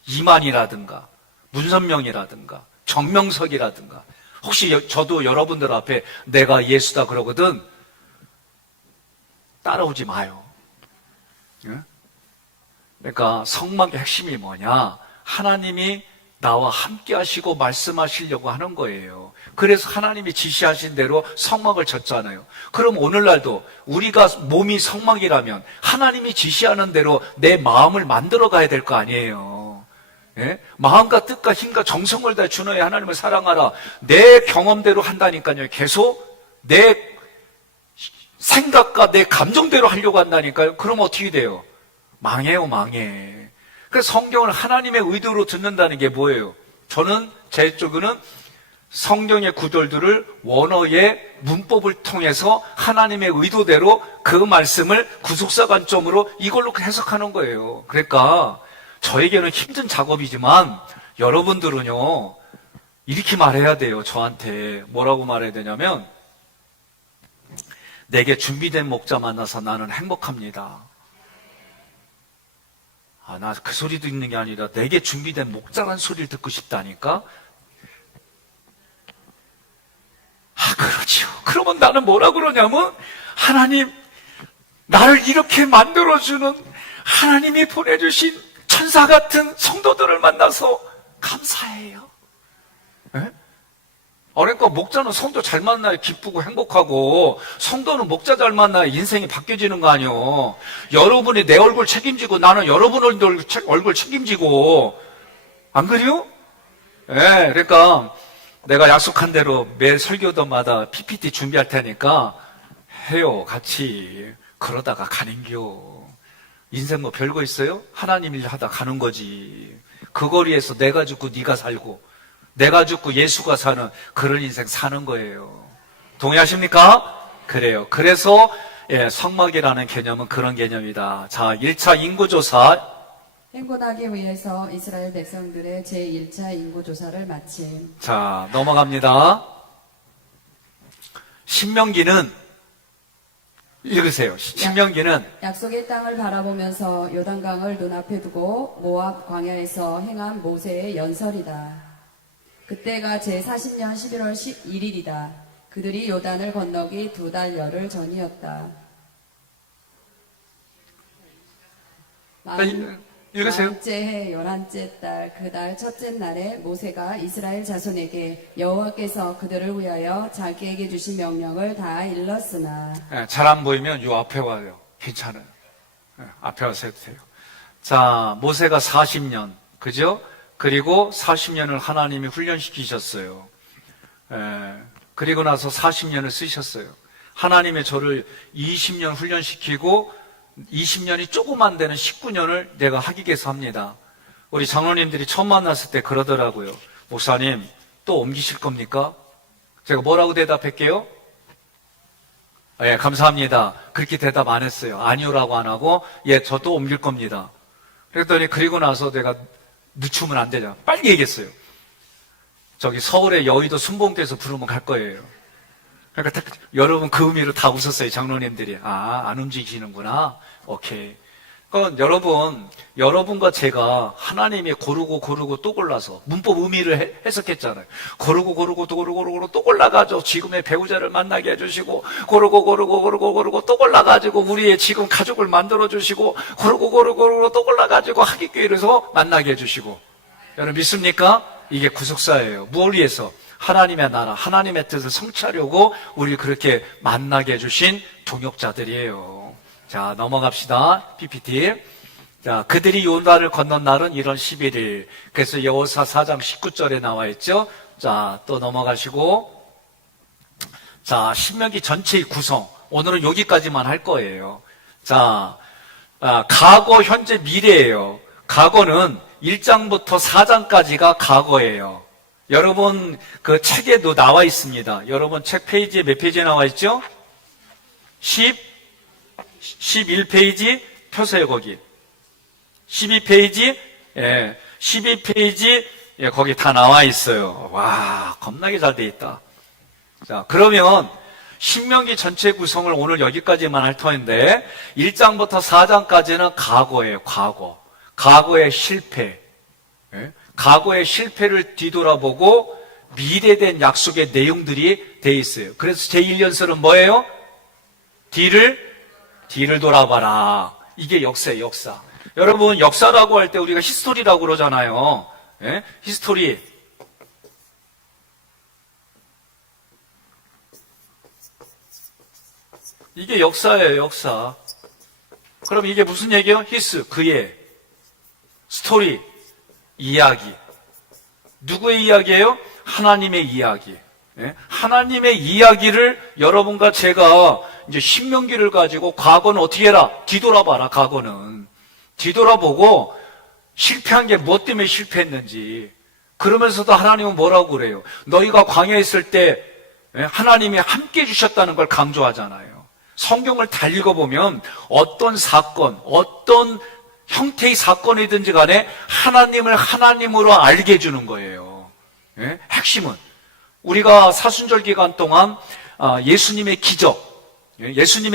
이만이라든가 문선명이라든가 정명석이라든가, 혹시 저도 여러분들 앞에 내가 예수다 그러거든, 따라오지 마요. 그러니까 성막의 핵심이 뭐냐? 하나님이 나와 함께 하시고 말씀하시려고 하는 거예요. 그래서 하나님이 지시하신 대로 성막을 졌잖아요. 그럼 오늘날도 우리가 몸이 성막이라면 하나님이 지시하는 대로 내 마음을 만들어 가야 될 거 아니에요. 예? 마음과 뜻과 힘과 정성을 다해 주 너의 하나님을 사랑하라. 내 경험대로 한다니까요. 계속 내 생각과 내 감정대로 하려고 한다니까요. 그럼 어떻게 돼요? 망해요, 망해. 그래서 성경을 하나님의 의도로 듣는다는 게 뭐예요? 저는 제 쪽으로는 성경의 구절들을 원어의 문법을 통해서 하나님의 의도대로 그 말씀을 구속사 관점으로 이걸로 해석하는 거예요. 그러니까 저에게는 힘든 작업이지만 여러분들은요, 이렇게 말해야 돼요. 저한테 뭐라고 말해야 되냐면, 내게 준비된 목자 만나서 나는 행복합니다. 나 그 소리 듣는 게 아니라 내게 준비된 목자란 소리를 듣고 싶다니까. 그렇죠. 그러면 나는 뭐라 그러냐면, 하나님, 나를 이렇게 만들어주는 하나님이 보내주신 천사 같은 성도들을 만나서 감사해요. 예? 그러니까 목자는 성도 잘 만나야 기쁘고 행복하고, 성도는 목자 잘 만나야 인생이 바뀌어지는 거 아니에요. 여러분이 내 얼굴 책임지고 나는 여러분 얼굴 책임지고, 안 그래요? 예, 그러니까 내가 약속한 대로 매 설교도마다 PPT 준비할 테니까 해요, 같이. 그러다가 가는겨. 인생 뭐 별거 있어요? 하나님 일 하다 가는 거지. 그 거리에서 내가 죽고 네가 살고, 내가 죽고 예수가 사는 그런 인생 사는 거예요. 동의하십니까? 그래요. 그래서 성막이라는 개념은 그런 개념이다. 자, 1차 인구조사. 행군하기 위해서 이스라엘 백성들의 제1차 인구조사를 마침. 자, 넘어갑니다. 신명기는 읽으세요. 신명기는 약속의 땅을 바라보면서 요단강을 눈앞에 두고 모압 광야에서 행한 모세의 연설이다. 그때가 제40년 11월 11일이다. 그들이 요단을 건너기 2달 열흘 전이었다. 읽으세요. 만째 해 11째 달 그 달 첫째 날에 모세가 이스라엘 자손에게 여호와께서 그들을 위하여 자기에게 주신 명령을 다 일렀으나. 잘 안 보이면 요 앞에 와요. 괜찮아요. 앞에 와서 해도 돼요. 자, 모세가 40년, 그죠? 그리고 40년을 하나님이 훈련시키셨어요. 그리고 나서 40년을 쓰셨어요. 하나님의 저를 20년 훈련시키고 20년이 조금 안 되는 19년을 내가 하기위해서 합니다. 우리 장로님들이 처음 만났을 때 그러더라고요. 목사님, 또 옮기실 겁니까? 제가 뭐라고 대답할게요? 예, 감사합니다. 그렇게 대답 안 했어요. 아니요라고 안 하고, 예, 저도 옮길 겁니다. 그랬더니 그리고 나서 내가 늦추면 안 되잖아. 빨리 얘기했어요. 저기 서울의 여의도 순봉대에서 부르면 갈 거예요. 그러니까 여러분 그 의미로 다 웃었어요. 장로님들이. 아, 안 움직이시는구나. 오케이. 그러니까 여러분과 제가 하나님이 고르고 또 골라서 문법 의미를 해석했잖아요. 고르고 또 골라가지고 지금의 배우자를 만나게 해주시고, 고르고 또 골라가지고 우리의 지금 가족을 만들어주시고, 고르고 또 골라가지고 하객교회에서 만나게 해주시고. 여러분 믿습니까? 이게 구속사예요. 무엇을 위해서? 하나님의 나라, 하나님의 뜻을 성취하려고 우리 그렇게 만나게 해주신 동역자들이에요. 자, 넘어갑시다. PPT. 자, 그들이 요단을 건넌 날은 1월 11일. 그래서 여호수아 4장 19절에 나와 있죠. 자, 또 넘어가시고. 자, 신명기 전체의 구성. 오늘은 여기까지만 할 거예요. 자, 과거, 현재, 미래예요. 과거는 1장부터 4장까지가 과거예요. 여러분 그 책에도 나와 있습니다. 여러분 책 페이지에 몇 페이지에 나와 있죠? 11페이지 펴세요. 거기 12페이지 12페이지 거기 다 나와 있어요. 와, 겁나게 잘 돼 있다. 자, 그러면 신명기 전체 구성을 오늘 여기까지만 할 터인데 1장부터 4장까지는 과거예요. 과거의 실패, 과거의 실패를 뒤돌아보고 미래된 약속의 내용들이 돼 있어요. 그래서 제1연설은 뭐예요? 뒤를 돌아봐라. 이게 역사예요. 역사. 여러분 역사라고 할 때 우리가 히스토리라고 그러잖아요. 히스토리. 이게 역사예요. 역사. 그럼 이게 무슨 얘기예요? 그의. 스토리, 이야기. 누구의 이야기예요? 하나님의 이야기. 하나님의 이야기를 여러분과 제가 이제 신명기를 가지고 과거는 어떻게 해라? 뒤돌아봐라. 과거는 뒤돌아보고 실패한 게 뭐 때문에 실패했는지. 그러면서도 하나님은 뭐라고 그래요? 너희가 광야에 있을 때 하나님이 함께 해주셨다는 걸 강조하잖아요. 성경을 다 읽어보면 어떤 사건, 어떤 형태의 사건이든지 간에 하나님을 하나님으로 알게 해주는 거예요. 핵심은 우리가 사순절 기간 동안 예수님의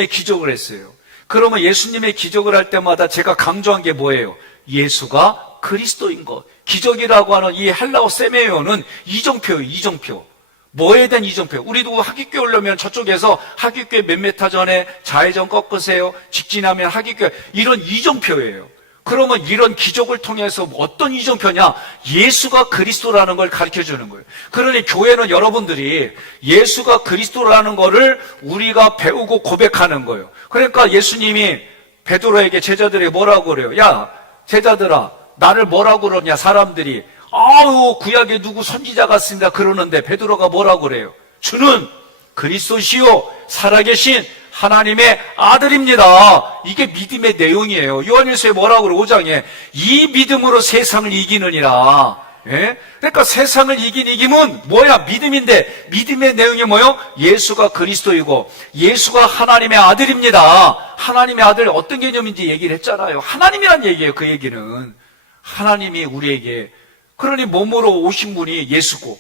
기적을 했어요. 그러면 예수님의 기적을 할 때마다 제가 강조한 게 뭐예요? 예수가 그리스도인 것. 기적이라고 하는 이 헬라어 세메오는 이정표예요. 이정표. 뭐에 대한 이정표? 우리도 하객교회 오려면 저쪽에서 하객교회 몇 메타 전에 좌회전 꺾으세요. 직진하면 하객교회. 이런 이정표예요. 그러면 이런 기적을 통해서 어떤 이정표냐? 예수가 그리스도라는 걸 가르쳐 주는 거예요. 그러니 교회는 여러분들이 예수가 그리스도라는 거를 우리가 배우고 고백하는 거예요. 그러니까 예수님이 베드로에게 제자들에게 뭐라고 그래요? 야, 제자들아, 나를 뭐라고 그러냐? 사람들이 아우 구약에 누구 선지자가 있습니다 그러는데 베드로가 뭐라고 그래요? 주는 그리스도시요 살아계신 하나님의 아들입니다. 이게 믿음의 내용이에요. 요한일서에 뭐라고 그래요? 5장에 이 믿음으로 세상을 이기느니라. 그러니까 세상을 이김은 뭐야? 믿음인데 믿음의 내용이 뭐요? 예수가 그리스도이고 예수가 하나님의 아들입니다. 하나님의 아들 어떤 개념인지 얘기를 했잖아요. 하나님이란 얘기예요. 그 얘기는 하나님이 우리에게 그러니 몸으로 오신 분이 예수고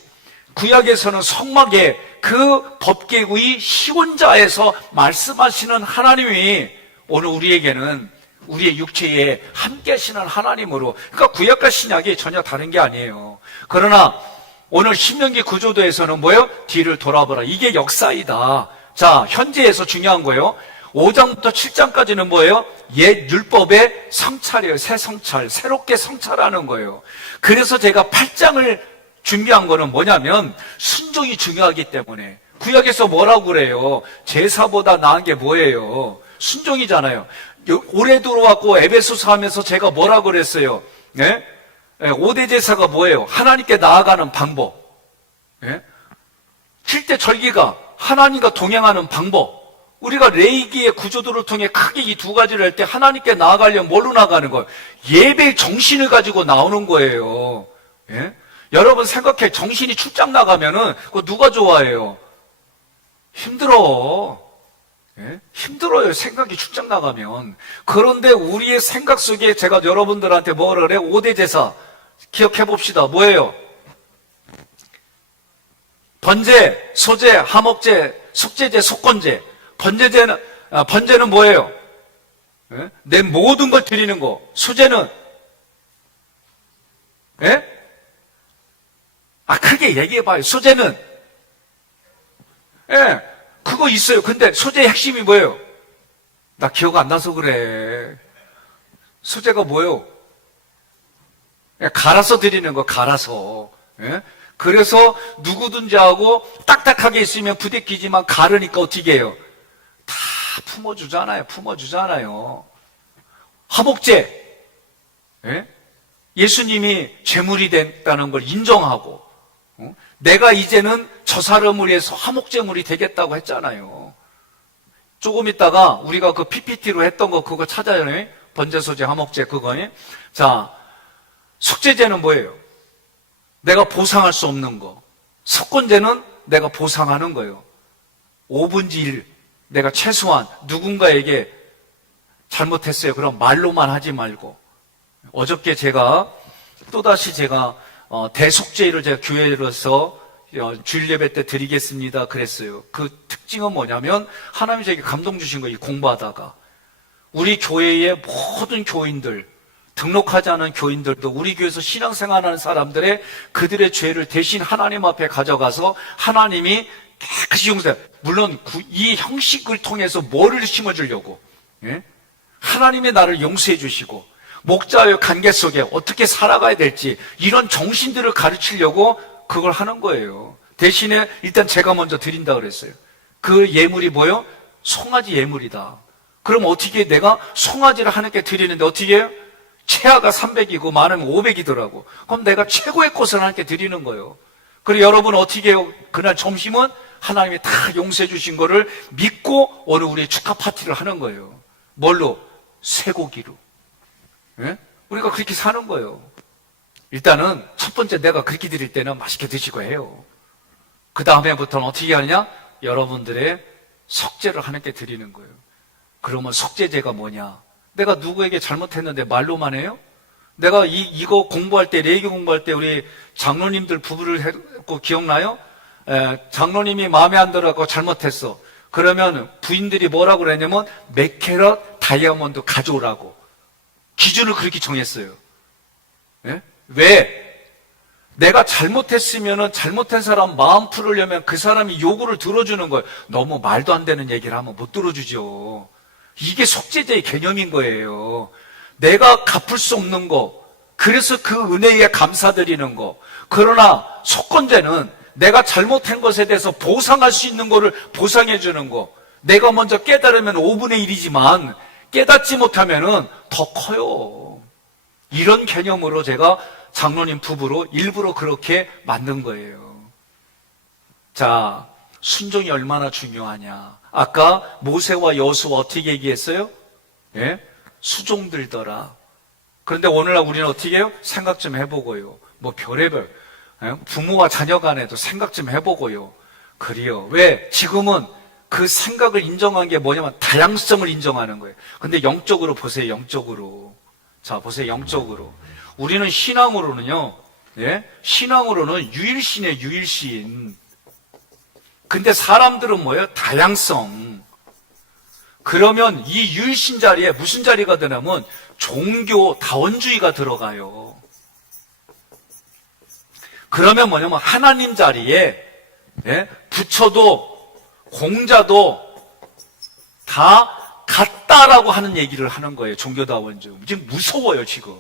구약에서는 성막에 그 법계의 시온자에서 말씀하시는 하나님이 오늘 우리에게는 우리의 육체에 함께 하시는 하나님으로 그러니까 구약과 신약이 전혀 다른 게 아니에요. 그러나 오늘 신명기 구조도에서는 뭐예요? 뒤를 돌아보라. 이게 역사이다. 자, 현재에서 중요한 거예요. 5장부터 7장까지는 뭐예요? 옛 율법의 성찰이에요. 새 성찰, 새롭게 성찰하는 거예요. 그래서 제가 8장을 준비한 거는 뭐냐면 순종이 중요하기 때문에. 구약에서 뭐라고 그래요? 제사보다 나은 게 뭐예요? 순종이잖아요. 올해 들어왔고 에베소서 하면서 제가 뭐라고 그랬어요? 5대 제사가 뭐예요? 하나님께 나아가는 방법. 7대 절기가 하나님과 동행하는 방법. 우리가 레이기의 구조도를 통해 크게 이 두 가지를 할 때 하나님께 나아가려면 뭘로 나가는 거예요? 예배의 정신을 가지고 나오는 거예요. 여러분 생각해. 정신이 출장 나가면은 그거 누가 좋아해요? 힘들어. 예? 힘들어요. 생각이 출장 나가면. 그런데 우리의 생각 속에 제가 여러분들한테 뭐라 그래요? 5대 제사 기억해 봅시다. 뭐예요? 번제, 소제, 하목제, 속제제, 속건제. 번제는 뭐예요? 예? 내 모든 걸 드리는 거. 수제는 예? 크게 얘기해봐요. 소제는 예, 그거 있어요. 근데 소제의 핵심이 뭐예요? 나 기억 안 나서 그래. 소제가 뭐예요? 갈아서 드리는 거, 갈아서. 예? 그래서 누구든지 하고 딱딱하게 있으면 부대끼지만 갈으니까 어떻게 해요? 다 품어주잖아요. 화목제. 예? 예수님이 제물이 됐다는 걸 인정하고, 내가 이제는 저 사람을 위해서 화목제물이 되겠다고 했잖아요. 조금 있다가 우리가 그 PPT로 했던 거 그거 찾아요. 번제소제, 화목제 그거. 자, 속죄제는 뭐예요? 내가 보상할 수 없는 거. 속건제는 내가 보상하는 거예요. 5분의 1. 내가 최소한 누군가에게 잘못했어요. 그럼 말로만 하지 말고. 어저께 또다시 제가 대속죄를 제가 교회로서 주일 예배 때 드리겠습니다 그랬어요. 그 특징은 뭐냐면 하나님이 저에게 감동 주신 거예요. 공부하다가 우리 교회의 모든 교인들, 등록하지 않은 교인들도 우리 교회에서 신앙생활하는 사람들의 그들의 죄를 대신 하나님 앞에 가져가서 하나님이 깨끗이 용서해요. 물론 이 형식을 통해서 뭐를 심어주려고, 예? 하나님이 나를 용서해 주시고 목자의 관계 속에 어떻게 살아가야 될지 이런 정신들을 가르치려고 그걸 하는 거예요. 대신에 일단 제가 먼저 드린다 그랬어요. 그 예물이 뭐예요? 송아지 예물이다. 그럼 어떻게 내가 송아지를 하나님께 드리는데 어떻게 해요? 최하가 300이고 많으면 500이더라고. 그럼 내가 최고의 것을 하나님께 드리는 거예요. 그리고 여러분은 어떻게 해요? 그날 점심은 하나님이 다 용서해 주신 거를 믿고 오늘 우리의 축하 파티를 하는 거예요. 뭘로? 쇠고기로. 예? 우리가 그렇게 사는 거예요. 일단은 첫 번째 내가 그렇게 드릴 때는 맛있게 드시고 해요. 그 다음에부터는 어떻게 하느냐? 여러분들의 속죄를 하나님께 드리는 거예요. 그러면 속죄제가 뭐냐? 내가 누구에게 잘못했는데 말로만 해요? 내가 이거 공부할 때, 레이기 공부할 때 우리 장로님들 부부를 했고 기억나요? 장로님이 마음에 안 들어갖고 잘못했어. 그러면 부인들이 뭐라고 그랬냐면 몇 캐럿 다이아몬드 가져오라고. 기준을 그렇게 정했어요. 예? 왜? 내가 잘못했으면은 잘못한 사람 마음 풀으려면 그 사람이 요구를 들어주는 거예요. 너무 말도 안 되는 얘기를 하면 못 들어주죠. 이게 속죄제의 개념인 거예요. 내가 갚을 수 없는 거, 그래서 그 은혜에 감사드리는 거. 그러나 속건제는 내가 잘못한 것에 대해서 보상할 수 있는 거를 보상해 주는 거. 내가 먼저 깨달으면 5분의 1이지만 깨닫지 못하면은 더 커요. 이런 개념으로 제가 장로님 부부로 일부러 그렇게 만든 거예요. 자, 순종이 얼마나 중요하냐. 아까 모세와 여호수아 어떻게 얘기했어요? 예? 수종들더라. 그런데 오늘날 우리는 어떻게 해요? 생각 좀 해보고요. 뭐 별의별, 예? 부모와 자녀 간에도 생각 좀 해보고요. 그래요. 왜? 지금은 그 생각을 인정한 게 뭐냐면 다양성을 인정하는 거예요. 근데 영적으로 보세요. 영적으로. 자, 보세요. 영적으로. 우리는 신앙으로는요. 예? 신앙으로는 유일신이에요. 유일신. 근데 사람들은 뭐예요? 다양성. 그러면 이 유일신 자리에 무슨 자리가 되냐면 종교 다원주의가 들어가요. 그러면 뭐냐면 하나님 자리에, 예? 부처도 공자도 다 같다라고 하는 얘기를 하는 거예요. 종교다원주의. 지금 무서워요, 지금.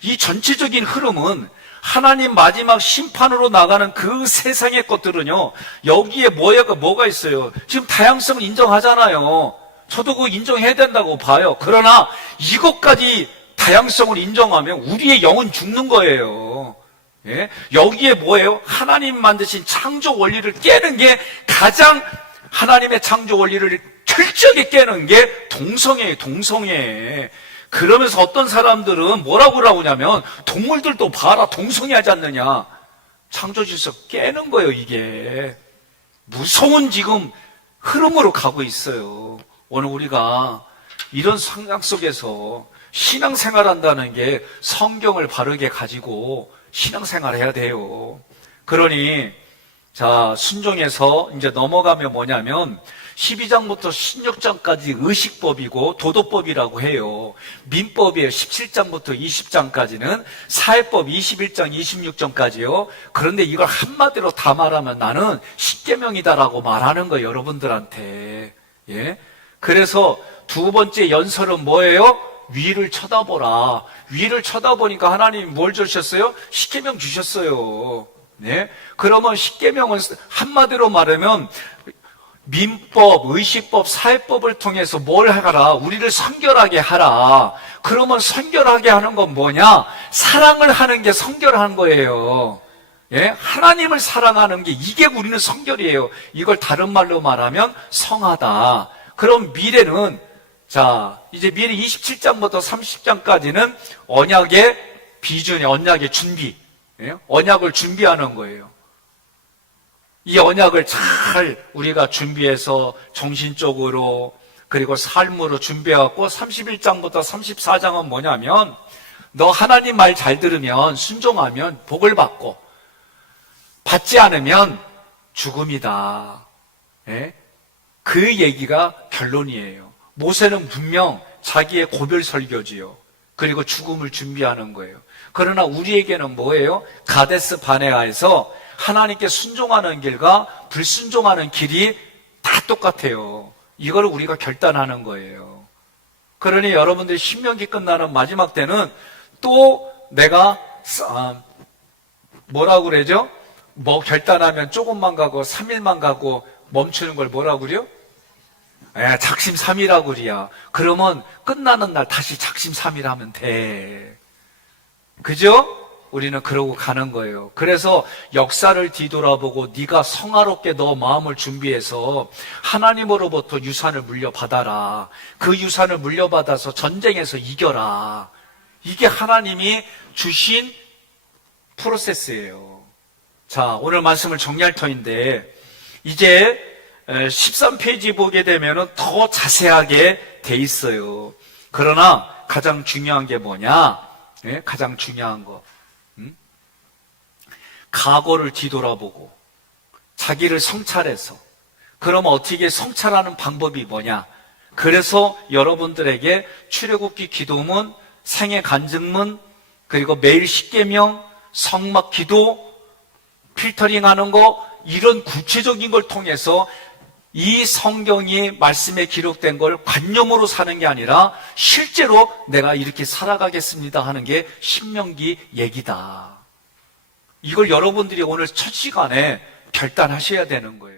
이 전체적인 흐름은 하나님 마지막 심판으로 나가는 그 세상의 것들은요, 여기에 뭐가 있어요? 지금 다양성을 인정하잖아요. 저도 그거 인정해야 된다고 봐요. 그러나 이것까지 다양성을 인정하면 우리의 영은 죽는 거예요. 예? 여기에 뭐예요? 하나님 만드신 창조 원리를 깨는 게 가장 하나님의 창조 원리를 철저하게 깨는 게 동성애예요. 동성애. 그러면서 어떤 사람들은 뭐라고 하냐면 동물들도 봐라 동성애하지 않느냐. 창조 질서 깨는 거예요, 이게. 무서운 지금 흐름으로 가고 있어요. 오늘 우리가 이런 상황 속에서 신앙생활 한다는 게 성경을 바르게 가지고 신앙생활 해야 돼요. 그러니, 자, 순종해서 이제 넘어가면 뭐냐면, 12장부터 16장까지 의식법이고 도도법이라고 해요. 민법이에요. 17장부터 20장까지는 사회법 21장, 26장까지요. 그런데 이걸 한마디로 다 말하면 나는 십계명이다라고 말하는 거예요, 여러분들한테. 예? 그래서 두 번째 연설은 뭐예요? 위를 쳐다보라. 위를 쳐다보니까 하나님이 뭘 주셨어요? 십계명 주셨어요. 네? 그러면 십계명은 한마디로 말하면 민법, 의식법, 사회법을 통해서 뭘 하라? 우리를 성결하게 하라. 그러면 성결하게 하는 건 뭐냐? 사랑을 하는 게 성결한 거예요. 예? 하나님을 사랑하는 게 이게 우리는 성결이에요. 이걸 다른 말로 말하면 성하다. 그럼 미래는, 자, 이제 미래 27장부터 30장까지는 언약의 비준이, 언약의 준비. 예? 언약을 준비하는 거예요. 이 언약을 잘 우리가 준비해서 정신적으로 그리고 삶으로 준비해갖고 31장부터 34장은 뭐냐면 너 하나님 말 잘 들으면 순종하면 복을 받고 받지 않으면 죽음이다. 예? 그 얘기가 결론이에요. 모세는 분명 자기의 고별 설교지요. 그리고 죽음을 준비하는 거예요. 그러나 우리에게는 뭐예요? 가데스 바네아에서 하나님께 순종하는 길과 불순종하는 길이 다 똑같아요. 이걸 우리가 결단하는 거예요. 그러니 여러분들이 신명기 끝나는 마지막 때는 또 내가 뭐라고 그러죠? 뭐 결단하면 조금만 가고 3일만 가고 멈추는 걸 뭐라고 그래요? 작심삼일하고 그래야. 그러면 끝나는 날 다시 작심삼일 하면 돼. 그죠? 우리는 그러고 가는 거예요. 그래서 역사를 뒤돌아보고 네가 성화롭게 너 마음을 준비해서 하나님으로부터 유산을 물려받아라. 그 유산을 물려받아서 전쟁에서 이겨라. 이게 하나님이 주신 프로세스예요. 자, 오늘 말씀을 정리할 터인데 이제 13페이지 보게 되면 더 자세하게 돼 있어요. 그러나 가장 중요한 게 뭐냐? 네? 가장 중요한 거. 과거를 뒤돌아보고 자기를 성찰해서 그러면 어떻게 성찰하는 방법이 뭐냐? 그래서 여러분들에게 출애굽기 기도문, 생애 간증문, 그리고 매일 십계명, 성막 기도, 필터링하는 거 이런 구체적인 걸 통해서 이 성경이 말씀에 기록된 걸 관념으로 사는 게 아니라 실제로 내가 이렇게 살아가겠습니다 하는 게 신명기 얘기다. 이걸 여러분들이 오늘 첫 시간에 결단하셔야 되는 거예요.